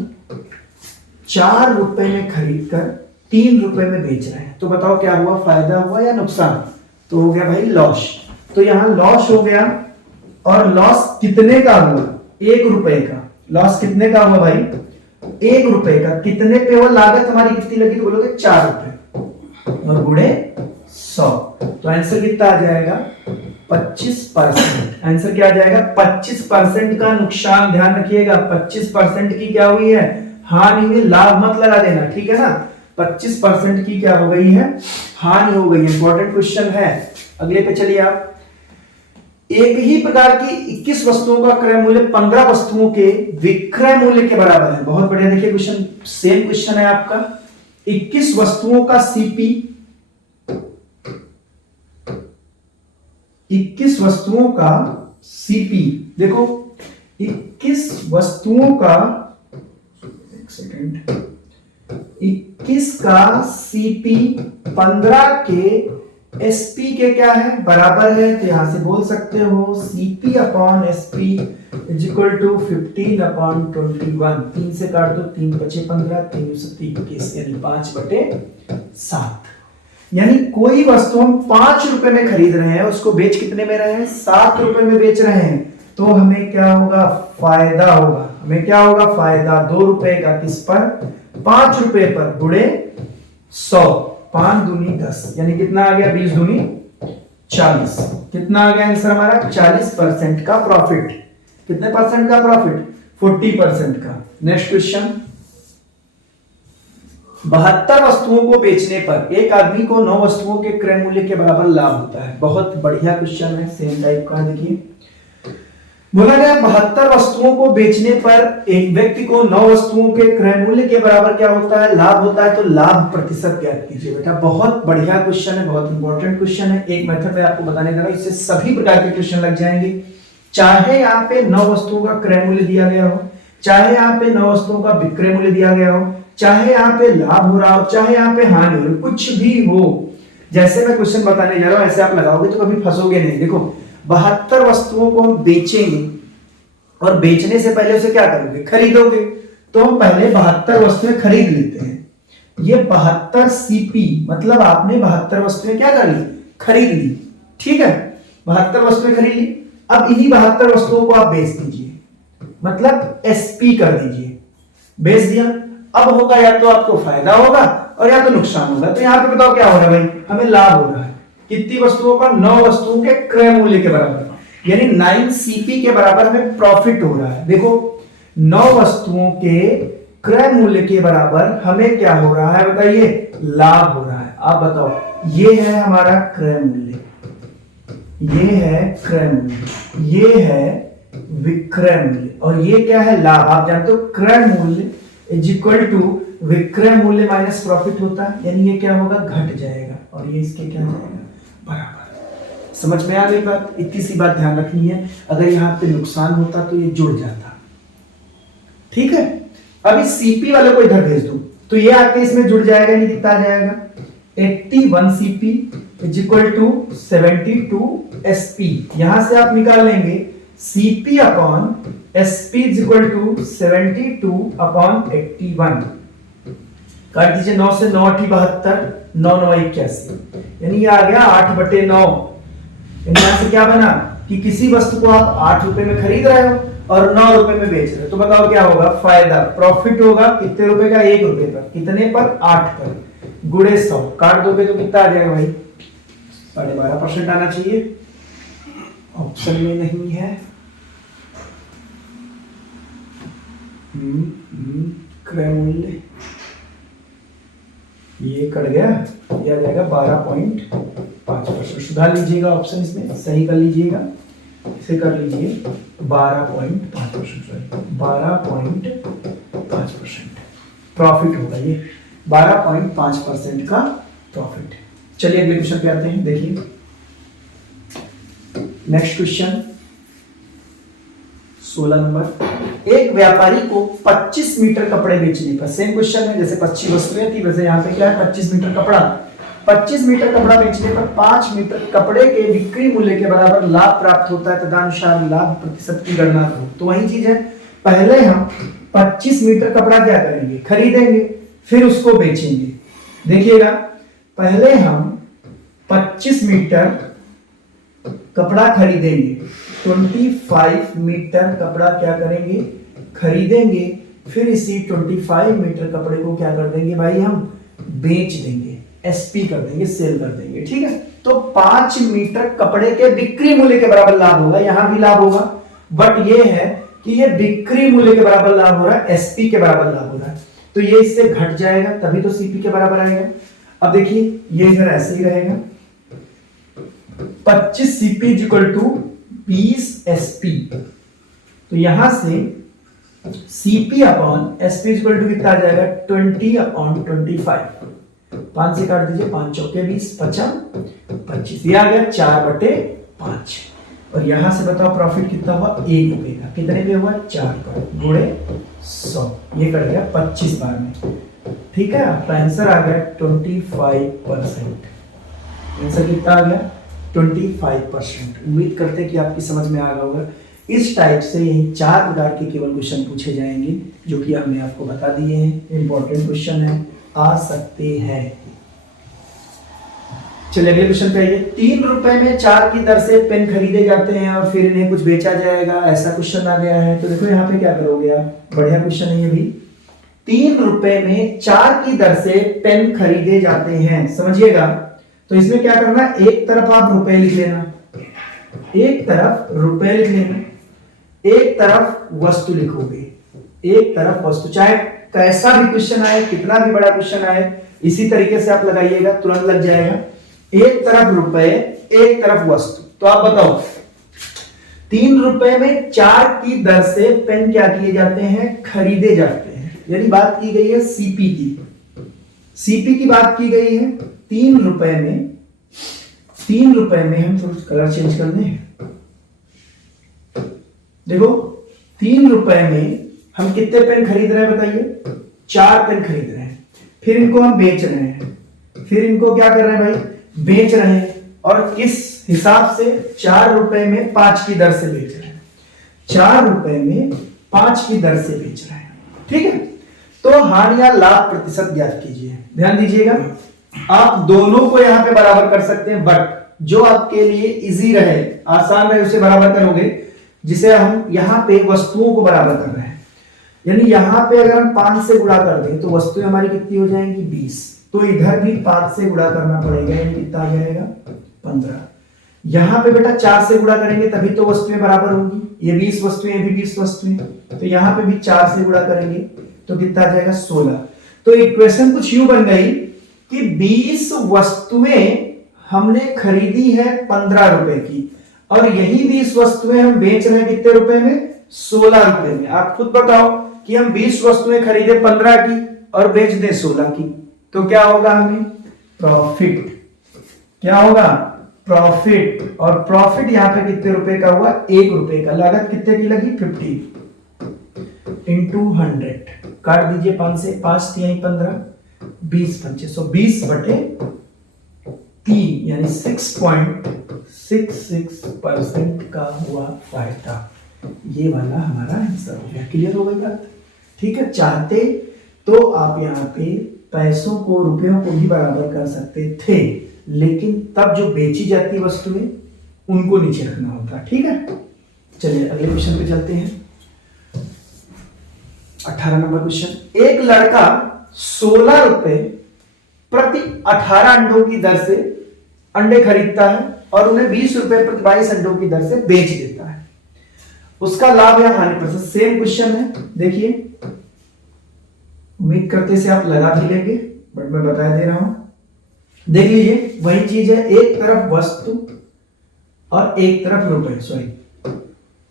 4 रुपए में खरीद कर 3 रुपए में बेच रहे हैं, तो बताओ क्या हुआ? फायदा हुआ या नुकसान? तो हो गया भाई लॉस। तो यहां लॉस हो गया, और लॉस कितने का हुआ? 1 रुपए का। लॉस कितने का हुआ भाई? 1 रुपए का। कितने पे? वो लागत हमारी कितनी लगी? तो बोलोगे 4 रुपए, और गुणे 100। तो आंसर कितना आ जाएगा? 25%। आंसर क्या आ जाएगा? 25% का नुकसान। ध्यान रखिएगा, 25% की क्या हुई है? हानि हुई। लाभ मत लगा देना, ठीक है ना। 25% की क्या हो गई है? हानि हो गई। इंपॉर्टेंट क्वेश्चन है। अगले पे चलिए आप। एक ही प्रकार की 21 वस्तुओं का क्रय मूल्य 15 वस्तुओं के विक्रय मूल्य के बराबर है। बहुत बढ़िया। देखिए क्वेश्चन सेम क्वेश्चन है आपका। 21 वस्तुओं का सीपी, 21 वस्तुओं का सीपी। देखो 21 वस्तुओं का, एक सेकेंड, 21 का सीपी 15 के एसपी के क्या है बराबर है, तो यहां से बोल सकते हो CP upon SP is equal to 15 upon 21। 3 से काट दो, 3 बचे 15, 3 7 21 यानी 5/7। यानी कोई वस्तु हम 5 रुपए में खरीद रहे हैं, उसको बेच कितने में रहे हैं 7 रुपए में बेच रहे हैं, तो हमें क्या होगा फायदा होगा। हमें क्या होगा फायदा, 2 रुपए का किस पर 5 रुपए पर गुणे 100, 5 दूनी 10 यानी कितना आ गया 20 दूनी 40। कितना आ गया आंसर हमारा 40% का प्रॉफिट। कितने परसेंट का प्रॉफिट 40% का। नेक्स्ट क्वेश्चन, 72 वस्तुओं को बेचने पर एक आदमी को 9 वस्तुओं के क्रय मूल्य के बराबर लाभ होता है। बहुत बढ़िया क्वेश्चन है, सेम टाइप का। देखिए बोला गया 72 वस्तुओं को बेचने पर एक व्यक्ति को 9 वस्तुओं के क्रय मूल्य के बराबर क्या होता है लाभ होता है, तो लाभ प्रतिशत ज्ञात कीजिए। बेटा बहुत बढ़िया क्वेश्चन है, बहुत इंपॉर्टेंट क्वेश्चन है। एक मेथड में आपको बताने जा रहा हूं, इससे सभी प्रकार के क्वेश्चन लग जाएंगे। चाहे यहाँ पे 9 वस्तुओं का क्रय मूल्य दिया गया हो, चाहे यहाँ पे 9 वस्तुओं का विक्रय मूल्य दिया गया हो, चाहे यहाँ पे लाभ हो रहा हो, चाहे यहाँ पे हानि हो रही, कुछ भी हो, जैसे मैं क्वेश्चन बताने जा रहा हूं ऐसे आप लगाओगे तो कभी फंसोगे नहीं। देखो 72 वस्तुओं को हम बेचेंगे और बेचने से पहले उसे क्या करोगे खरीदोगे, तो हम पहले 72 वस्तुएं खरीद लेते हैं। ये 72 सीपी मतलब आपने 72 वस्तुएं क्या कर ली खरीद ली, ठीक है 72 वस्तुएं खरीद ली। अब इन्हीं 72 वस्तुओं को आप बेच दीजिए, मतलब एसपी कर दीजिए, बेच दिया। अब होगा या तो आपको फायदा होगा और या तो नुकसान होगा। तो यहां पे बताओ क्या हो रहा है भाई, हमें लाभ हो रहा है। कितनी वस्तुओं का 9 वस्तुओं के क्रय मूल्य के बराबर, यानी 9 सीपी के बराबर हमें प्रॉफिट हो रहा है। देखो 9 वस्तुओं के क्रय मूल्य के बराबर हमें क्या हो रहा है बताइए लाभ हो रहा है। आप बताओ ये है हमारा क्रय मूल्य, ये है क्रय मूल्य, ये है विक्रय मूल्य और ये क्या है लाभ। आप जानते हो क्रय मूल्य इज इक्वल टू विक्रय मूल्य माइनस प्रॉफिट होता है, यानी ये क्या होगा घट जाएगा और ये इसके क्या जाएगा बराबर। समझ में आ गई बात। इतनी सी बात ध्यान रखनी है, अगर यहाँ पे नुकसान होता तो ये जुड़ जाता, ठीक है। अब इस सीपी वाले को इधर भेज दूं तो ये आके इसमें जुड़ जाएगा, नहीं कितना आ जाएगा 81 CP is equal to 72 SP. यहां से आप निकाल लेंगे CP upon SP is equal to 72 upon 81। काट दीजिए 9 से 9 8 72, 9 9 81, यानी ये आ गया 8/9। यहां से क्या बना कि किसी वस्तु को आप 8 रुपए में खरीद रहे हो और 9 रुपए में बेच रहे हो, तो बताओ क्या होगा फायदा प्रॉफिट होगा कितने रुपए का 1 रुपए पर, कितने पर 8 पर, गुणे 100 काट दोगे तो कितना आ जाएगा भाई 12.5% आना चाहिए, ऑप्शन में नहीं है। क्रय मूल्य ये कट गया, ये आ जाएगा 12.5%। सुधार लीजिएगा ऑप्शन, इसमें सही कर लीजिएगा, इसे कर लीजिए 12.5%, 12.5% प्रॉफिट होगा, ये 12.5% का प्रॉफिट। चलिए अगले क्वेश्चन पे आते हैं। देखिए नेक्स्ट क्वेश्चन 16 नंबर, एक व्यापारी को 25 मीटर कपड़े बेचने पर, सेम क्वेश्चन है जैसे 25 वस्तुएं थी वैसे यहाँ पे क्या है 25 मीटर कपड़ा, 25 मीटर कपड़ा बेचने पर 5 मीटर कपड़े के बिक्री मूल्य के बराबर लाभ प्राप्त होता है, तदनुसार लाभ प्रतिशत की गणना करो। तो वही चीज है, पहले हम 25 मीटर कपड़ा क्या करेंगे खरीदेंगे, फिर उसको बेचेंगे। देखिएगा पहले हम 25 मीटर कपड़ा खरीदेंगे, 25 मीटर कपड़ा क्या करेंगे खरीदेंगे, फिर इसी 25 मीटर कपड़े को क्या कर देंगे भाई हम बेच देंगे, एसपी कर देंगे, सेल कर देंगे, ठीक है। तो 5 मीटर कपड़े के बिक्री मूल्य के बराबर लाभ होगा, यहां भी लाभ होगा, बट ये है कि ये बिक्री मूल्य के बराबर लाभ हो रहा है, एसपी के बराबर लाभ हो रहा है, तो ये इससे घट जाएगा तभी तो सीपी के बराबर आएगा। अब देखिए ये इधर ऐसे ही रहेगा, 25 सीपी इक्वल टू 20 एसपी, तो यहां से CP upon SP equal to कितना आ जाएगा 20 अपॉन 25, 5 से काट दीजिए, 5 चौके 20, 25, ये आ गया 4/5। और यहां से बताओ प्रॉफिट कितना हुआ 1 रुपए का, कितने पे हुआ 4 पर, गुणे 100, ये कट गया 25 बार में, ठीक है, आपका आंसर आ गया 25%। आंसर कितना आ गया 25%। उम्मीद करते हैं कि आपकी समझ में आ गया होगा। इस टाइप से यही 4 प्रकार के केवल क्वेश्चन पूछे जाएंगे जो कि हमने आपको बता दिए हैं। इंपॉर्टेंट क्वेश्चन है, आ सकते हैं। चलिए अगले क्वेश्चन पे आइए। 3 रुपए में 4 की दर से पेन खरीदे जाते हैं और फिर इन्हें कुछ बेचा जाएगा, ऐसा क्वेश्चन आ गया है। तो देखो यहाँ पे क्या करोगे आप, बढ़िया क्वेश्चन है ये भी। 3 रुपए में 4 की दर से पेन खरीदे जाते हैं, समझिएगा। तो इसमें क्या करना, एक तरफ आप रुपए लिख लेना, एक तरफ रुपए लिख लेना, एक तरफ वस्तु लिखोगे, एक तरफ वस्तु। चाहे कैसा भी क्वेश्चन आए, कितना भी बड़ा क्वेश्चन आए, इसी तरीके से आप लगाइएगा, तुरंत लग जाएगा। एक तरफ रुपए, एक तरफ वस्तु। तो आप बताओ 3 रुपए में 4 की दर से पेन क्या किए जाते हैं, खरीदे जाते हैं। यानी बात की गई है सीपी की, सीपी की बात की गई है। 3 रुपए में, 3 रुपए में हम थोड़ा कलर चेंज कर दें। देखो 3 रुपए में हम कितने पेन खरीद रहे हैं बताइए, 4 पेन खरीद रहे हैं। फिर इनको हम बेच रहे हैं, फिर इनको क्या कर रहे हैं भाई, बेच रहे हैं। और किस हिसाब से, 4 रुपए में 5 की दर से बेच रहे हैं, 4 रुपए में 5 की दर से बेच रहे हैं। ठीक है, तो हानि या लाभ प्रतिशत ज्ञात कीजिए। ध्यान दीजिएगा, आप दोनों को यहां पे बराबर कर सकते हैं, बट जो आपके लिए इजी रहे, आसान रहे, उसे बराबर करोगे। जिसे हम यहां पे वस्तुओं को बराबर कर रहे हैं, यानी यहां पे अगर हम 5 से गुणा कर दें तो वस्तुएं हमारी कितनी हो जाएंगी, 20। तो इधर भी 5 से गुणा करना पड़ेगा, यानी कितना आ जाएगा, 15। यहां पे बेटा 4 से गुणा करेंगे तभी तो वस्तुएं बराबर होंगी। ये 20 वस्तुएं, ये भी 20 वस्तुएं, तो यहां पे भी 4 से गुणा करेंगे तो कितना आ जाएगा, 16। तो इक्वेशन कुछ यूं बन गई कि 20 वस्तुएं हमने खरीदी है 15 रुपए की, और यही 20 वस्तुएं हम बेच रहे हैं कितने रुपए में, 16 रुपए में। आप खुद बताओ कि हम 20 वस्तुएं खरीदे 15 की और बेच दें 16 की, तो क्या होगा, हमें प्रॉफिट। क्या होगा, प्रॉफिट। और प्रॉफिट यहां पे कितने रुपए का हुआ, 1 रुपए का। लागत कितने की लगी, 50 इंटू 100। काट दीजिए 5 से, 5 3 15, 20 25, 20 बटे 3, यानी 6.66% का हुआ फायदा। ये वाला हमारा आंसर हो गया। क्लियर हो गई बात, ठीक है। चाहते तो आप यहाँ पे पैसों को, रुपयों को भी बराबर कर सकते थे, लेकिन तब जो बेची जाती वस्तुएं उनको नीचे रखना होता। ठीक है, चलिए अगले क्वेश्चन पे चलते हैं। 18 नंबर क्वेश्चन। एक लड़का 16 रुपए प्रति 18 अंडों की दर से अंडे खरीदता है और उन्हें 20 रुपए प्रति 22 अंडों की दर से बेच देता है। उसका लाभ या हानि प्रतिशत। सेम क्वेश्चन है, देखिए। उम्मीद करते से आप लगा भी लेंगे, बट मैं बता दे रहा हूं। देख लीजिए, वही चीज है, एक तरफ वस्तु और एक तरफ रुपए। सॉरी,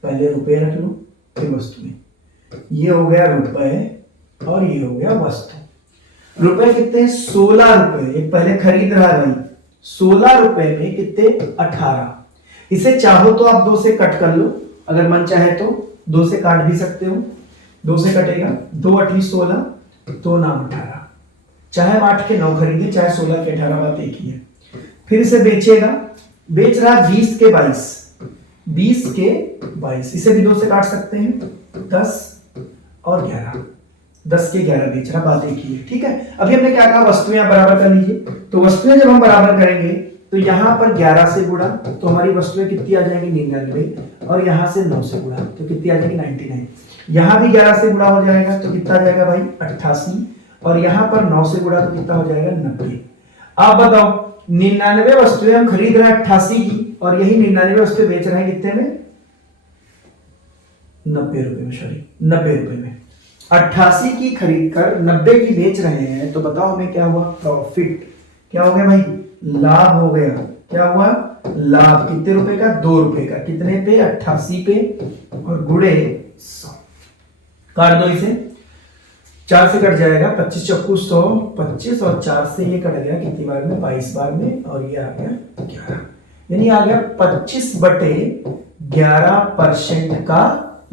पहले रुपए रख लो फिर वस्तु में। ये हो गया रुपए और ये हो गया वस्तु। रुपए कितने, 16 रुपए। एक पहले खरीद रहा है भाई, 16 रुपए में कितने, 18। इसे चाहो तो आप 2 से कट कर लो, अगर मन चाहे तो 2 से काट भी सकते हो। 2 से कटेगा, 2 8 16, 2 9 18। चाहे 8 के 9 खरीदे, चाहे 16 के 18, बात एक ही है। फिर इसे बेचेगा, बेच रहा 20 के 22, 20 के 22। इसे भी 2 से काट सकते हैं, 10 और 11, 10 के 11 बेच रहा, बात एक ही है। ठीक है, अभी हमने क्या कहा, वस्तुएं बराबर कर लीजिए। तो वस्तुएं जब हम बराबर करेंगे तो यहां पर 11 से गुणा तो हमारी वस्तुएं कितनी आ जाएंगी, 99। और यहां से 9 से गुणा तो कितनी आ जाएगी, 99। यहां भी 11 से गुणा हो जाएगा तो कितना आ जाएगा भाई, 88। और यहां पर 9 से गुणा तो कितना हो जाएगा, 90। आप बताओ, 99 वस्तुएं हम खरीद रहे हैं 88 की, और यही 99 वस्तुएं बेच रहे हैं कितने में, 90 रुपए में। सॉरी, 90 रुपए में। 88 की खरीद कर 90 की बेच रहे हैं, तो बताओ हमें क्या हुआ, प्रॉफिट। क्या हो गया भाई, लाभ हो गया। क्या हुआ, लाभ। कितने रुपए का, 2 रुपए का। कितने पे, 88 पे, और गुणे 100। काट दो इसे, 4 से कट जाएगा, 25 चक्कू 100, 25, और 4 से ये कट गया कितनी बार में, 22 बार में, और ये आ गया 11। यानी आ गया 25 बटे 11% का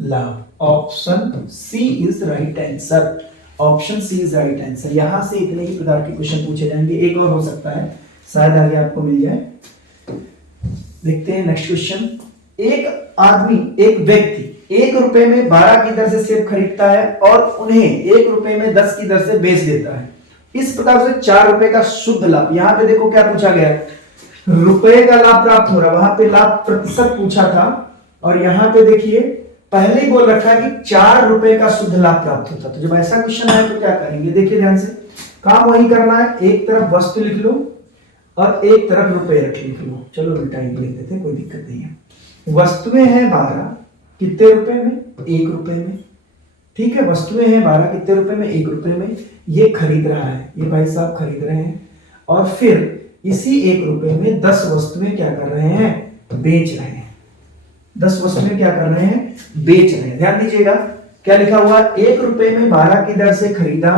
लाभ। Option C is right answer. Option C is right answer. यहां से इतने ही प्रकार के क्वेश्चन पूछे जाएंगे, एक और हो सकता है, शायद आगे आपको मिल जाए। देखते हैं नेक्स्ट क्वेश्चन। एक आदमी, एक व्यक्ति 1 रुपए में 12 की दर से सेब खरीदता है और उन्हें 1 रुपए में 10 की दर से बेच देता है। इस प्रकार से 4 रुपए का शुद्ध लाभ, यहां पे देखो क्या पूछा गया है, रुपए का लाभ प्राप्त हो रहा, वहां पे लाभ प्रतिशत पूछा था, और यहां पे देखिए पहले ही बोल रखा है कि 4 रुपए का शुद्ध लाभ प्राप्त होता। तो जब ऐसा क्वेश्चन आए तो क्या करेंगे, देखिए ध्यान से, काम वही करना है, एक तरफ वस्तु लिख लो और एक तरफ रुपए लिख लो। चलो उल्टा ही लिख देते हैं, कोई दिक्कत नहीं है। वस्तुएं हैं 12, कितने रुपए में, 1 रुपए में, ठीक है, वस्तुएं हैं 12 कितने रुपए में, 1 रुपए में। ये खरीद रहा है, ये भाई साहब खरीद रहे हैं, और फिर इसी 1 रुपए में 10 वस्तुएं क्या कर रहे हैं, बेच रहे हैं। 10 वस्तुएं क्या कर रहे हैं, बेच रहे हैं। ध्यान दीजिएगा क्या लिखा हुआ, 1 रुपए में 12 की दर से खरीदा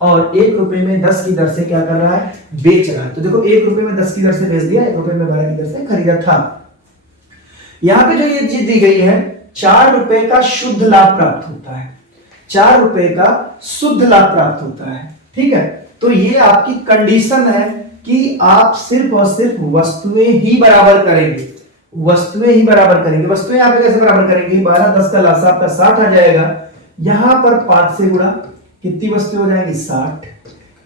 और 1 रुपए में 10 की दर से क्या कर रहा है, बेच रहा है। तो देखो 1 रुपए में 10 की दर से बेच दिया, 1 रुपए में 12 की दर से खरीदा था। यहां पे जो ये चीज दी गई है, 4 रुपए का शुद्ध लाभ प्राप्त होता है, 4 रुपए का शुद्ध लाभ प्राप्त होता है, ठीक है। तो ये आपकी कंडीशन है कि आप सिर्फ और सिर्फ वस्तुएं ही बराबर करेंगे, वस्तुएं ही बराबर करेंगे। वस्तुएं यहां पे कैसे बराबर करेंगे, 12 10 का लासा आपका 60 आ जाएगा, यहां पर 5 से गुणा, कितनी वस्तुएं हो जाएंगी, 60।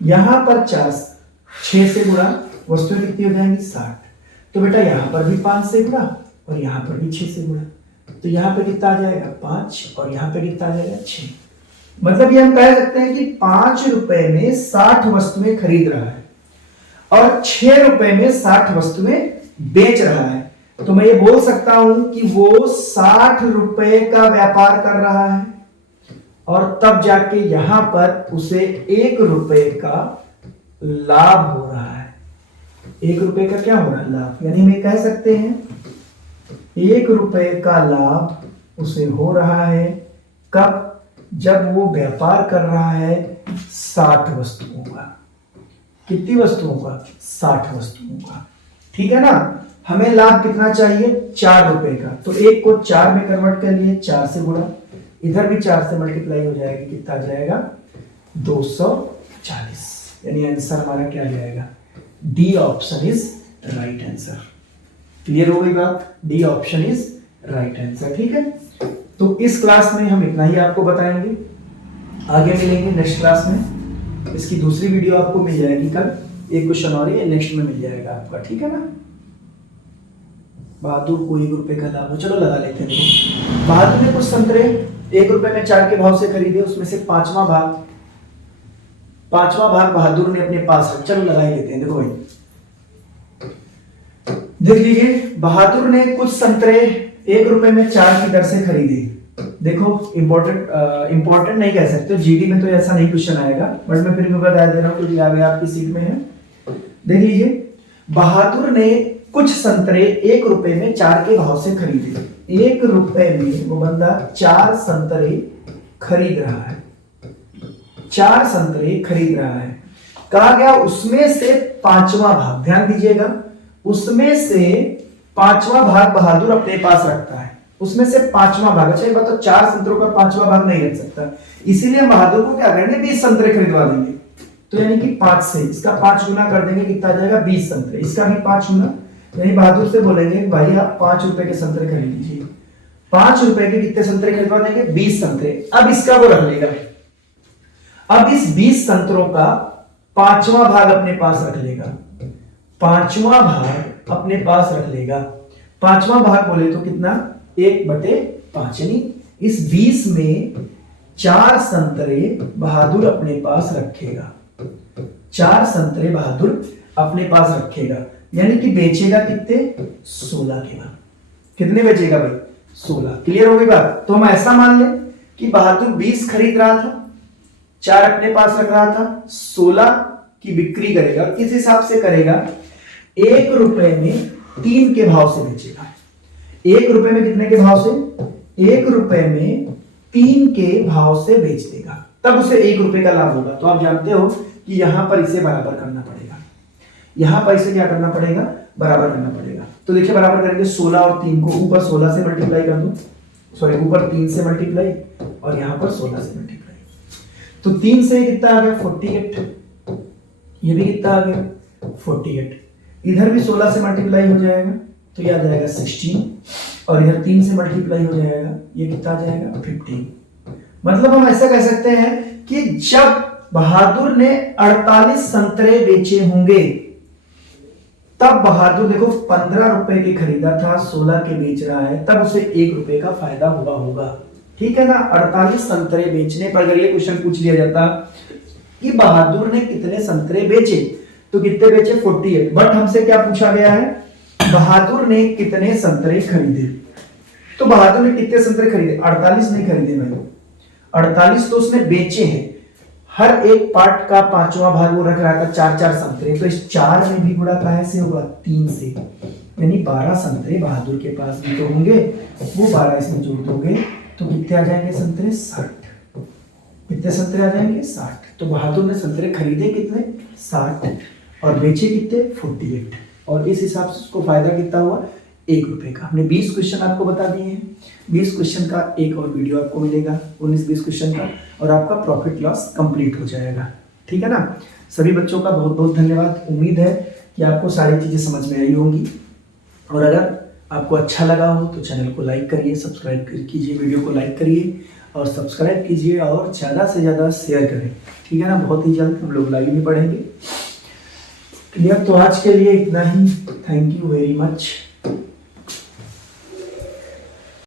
यहां पर 6 से गुणा, वस्तुएं कितनी हो जाएंगी, 60। तो बेटा यहां पर भी 5 से गुणा और यहां पर भी 6 से गुणा, तो यहां पे कितना आ जाएगा, 5, और यहां पे कितना आ जाएगा, 6। मतलब ये हम कह सकते हैं कि 5 रुपए में 60 वस्तुएं खरीद रहा है और 6 रुपए में 60 वस्तुएं बेच रहा है। तो मैं ये बोल सकता हूं कि वो 60 रुपए का व्यापार कर रहा है और तब जाके यहां पर उसे 1 रुपए का लाभ हो रहा है। 1 रुपए का क्या हो रहा है, लाभ। यानी हम ये कह सकते हैं 1 रुपए का लाभ उसे हो रहा है, कब, जब वो व्यापार कर रहा है 60 वस्तुओं का। कितनी वस्तुओं का, 60 वस्तुओं का, ठीक है ना। हमें लाभ कितना चाहिए, 4 रुपए का, तो 1 को 4 में कन्वर्ट कर लिए, 4 से गुणा, इधर भी 4 से मल्टीप्लाई हो जाएगी, कितना आ जाएगा, 240। यानी आंसर हमारा क्या आ जाएगा, D option is right answer. Clear हो गई बात, D option is right answer, ठीक है। तो इस क्लास में हम इतना ही आपको बताएंगे, आगे मिलेंगे नेक्स्ट क्लास में। इसकी दूसरी वीडियो आपको मिल जाएगी कल, एक क्वेश्चन और ये नेक्स्ट में मिल जाएगा आपका, ठीक है ना। बहादुर को 1 रुपए का लाभ हो, चलो लगा लेते हैं। बहादुर ने कुछ संतरे 1 रुपए में 4 के भाव से खरीदे, उसमें से 5वां भाग बहादुर ने अपने पास रखा। चलो लगा ही लेते हैं। देखो भाई देख लीजिए, बहादुर ने कुछ संतरे 1 रुपए में 4 की दर से खरीदे। देखो इंपॉर्टेंट नहीं कह सकते, जीडी में तो ऐसा नहीं क्वेश्चन आएगा, बट मैं फिर भी बता दे रहा हूं क्योंकि आगे आपकी सीट में है। देख लीजिए, बहादुर ने कुछ संतरे 1 रुपए में 4 के भाव से खरीदे। 1 रुपए में वो बंदा 4 संतरे खरीद रहा है, 4 संतरे खरीद रहा है। कहा गया उसमें से 5वां भाग, ध्यान दीजिएगा, उसमें से 5वां भाग बहादुर अपने पास रखता है। उसमें से 5वां भाग, अच्छा ये बताओ 4 संतरों का 5वां भाग नहीं रख सकता, इसीलिए हम बहादुर को क्या करेंगे, 20 संतरे खरीदवा देंगे। तो यानी कि 5 से इसका 5 गुना कर देंगे, कितना आ जाएगा, 20 संतरे। इसका भी 5 गुना, यानी बहादुर से बोलेंगे भाई आप 5 रुपए के संतरे खरीद लीजिए। 5 रुपए के कितने संतरे खरीदवा देंगे, 20 संतरे। अब इसका वो रख लेगा, अब इस 20 संतरों का 5वां भाग अपने पास रख लेगा, 5वां भाग अपने पास रख लेगा। 5वां भाग बोले तो कितना, 1/5, यानी इस 20 में 4 संतरे बहादुर अपने पास रखेगा, 4 संतरे बहादुर अपने पास रखेगा, यानी कि बेचेगा कितने, 16 के भाव। कितने बेचेगा भाई, 16। क्लियर हो गई बात। तो हम ऐसा मान लें कि बहादुर 20 खरीद रहा था, 4 अपने पास रख रहा था, 16 की बिक्री करेगा। किस हिसाब से करेगा, 1 रुपए में 3 के भाव से बेचेगा। 1 रुपए में कितने के भाव से, 1 रुपए में 3 के भाव से बेच देगा, तब उसे 1 रुपए का लाभ होगा। तो आप जानते हो कि यहां पर इसे बराबर करना पड़ेगा, यहां पर इसे क्या करना पड़ेगा, बराबर करना पड़ेगा। तो देखिए बराबर करेंगे, 16 और 3 को ऊपर 16 से मल्टीप्लाई कर दो, सॉरी ऊपर 3 से मल्टीप्लाई और यहां पर 16 से मल्टीप्लाई। तो 3 से कितना आ गया 48, ये भी कितना आ गया 48, इधर भी 16 से मल्टीप्लाई हो जाएगा तो ये आ जाएगा 16, और इधर 3 से मल्टीप्लाई हो जाएगा, ये कितना आ जाएगा 15। मतलब हम ऐसा कह सकते हैं कि जब बहादुर ने 48 संतरे बेचे होंगे तब बहादुर देखो 15 रुपए के खरीदा था, 16 के बेच रहा है, तब उसे 1 रुपए का फायदा हुआ होगा। ठीक है ना। 48 संतरे बेचने पर अगर ये क्वेश्चन पूछ लिया जाता कि बहादुर ने कितने संतरे बेचे, तो कितने बेचे 48, बट हमसे क्या पूछा गया है बहादुर ने कितने संतरे खरीदे। तो बहादुर ने कितने संतरे खरीदे, 48 नहीं खरीदे भाई, 48 तो उसने बेचे हैं, हर एक पार्ट का 5वां भाग वो रख रहा था, 4-4 संतरे, तो इस 4 में भी गुणा काहे से होगा 3 से, यानी 12 संतरे बहादुर के पास भी तो होंगे, वो 12 इसमें जोड़ दोगे तो कितने आ जाएंगे संतरे 60, कितने संतरे आ जाएंगे 60। तो बहादुर ने संतरे खरीदे कितने 60 और बेचे कितने 48, और इस हिसाब से उसको फायदा कितना हुआ 1 रुपए का। हमने 20 क्वेश्चन आपको बता दिए हैं, 20 क्वेश्चन का एक और वीडियो आपको मिलेगा 19-20 क्वेश्चन का, और आपका प्रॉफिट लॉस कंप्लीट हो जाएगा। ठीक है ना। सभी बच्चों का बहुत बहुत धन्यवाद। उम्मीद है कि आपको सारी चीज़ें समझ में आई होंगी, और अगर आपको अच्छा लगा हो तो चैनल को लाइक करिए, सब्सक्राइब कीजिए, वीडियो को लाइक करिए और सब्सक्राइब कीजिए, और ज़्यादा से ज़्यादा शेयर करें। ठीक है ना। बहुत ही जल्द हम लोग लाइव में पढ़ेंगे। क्लियर। तो आज के लिए इतना ही। Thank you very much.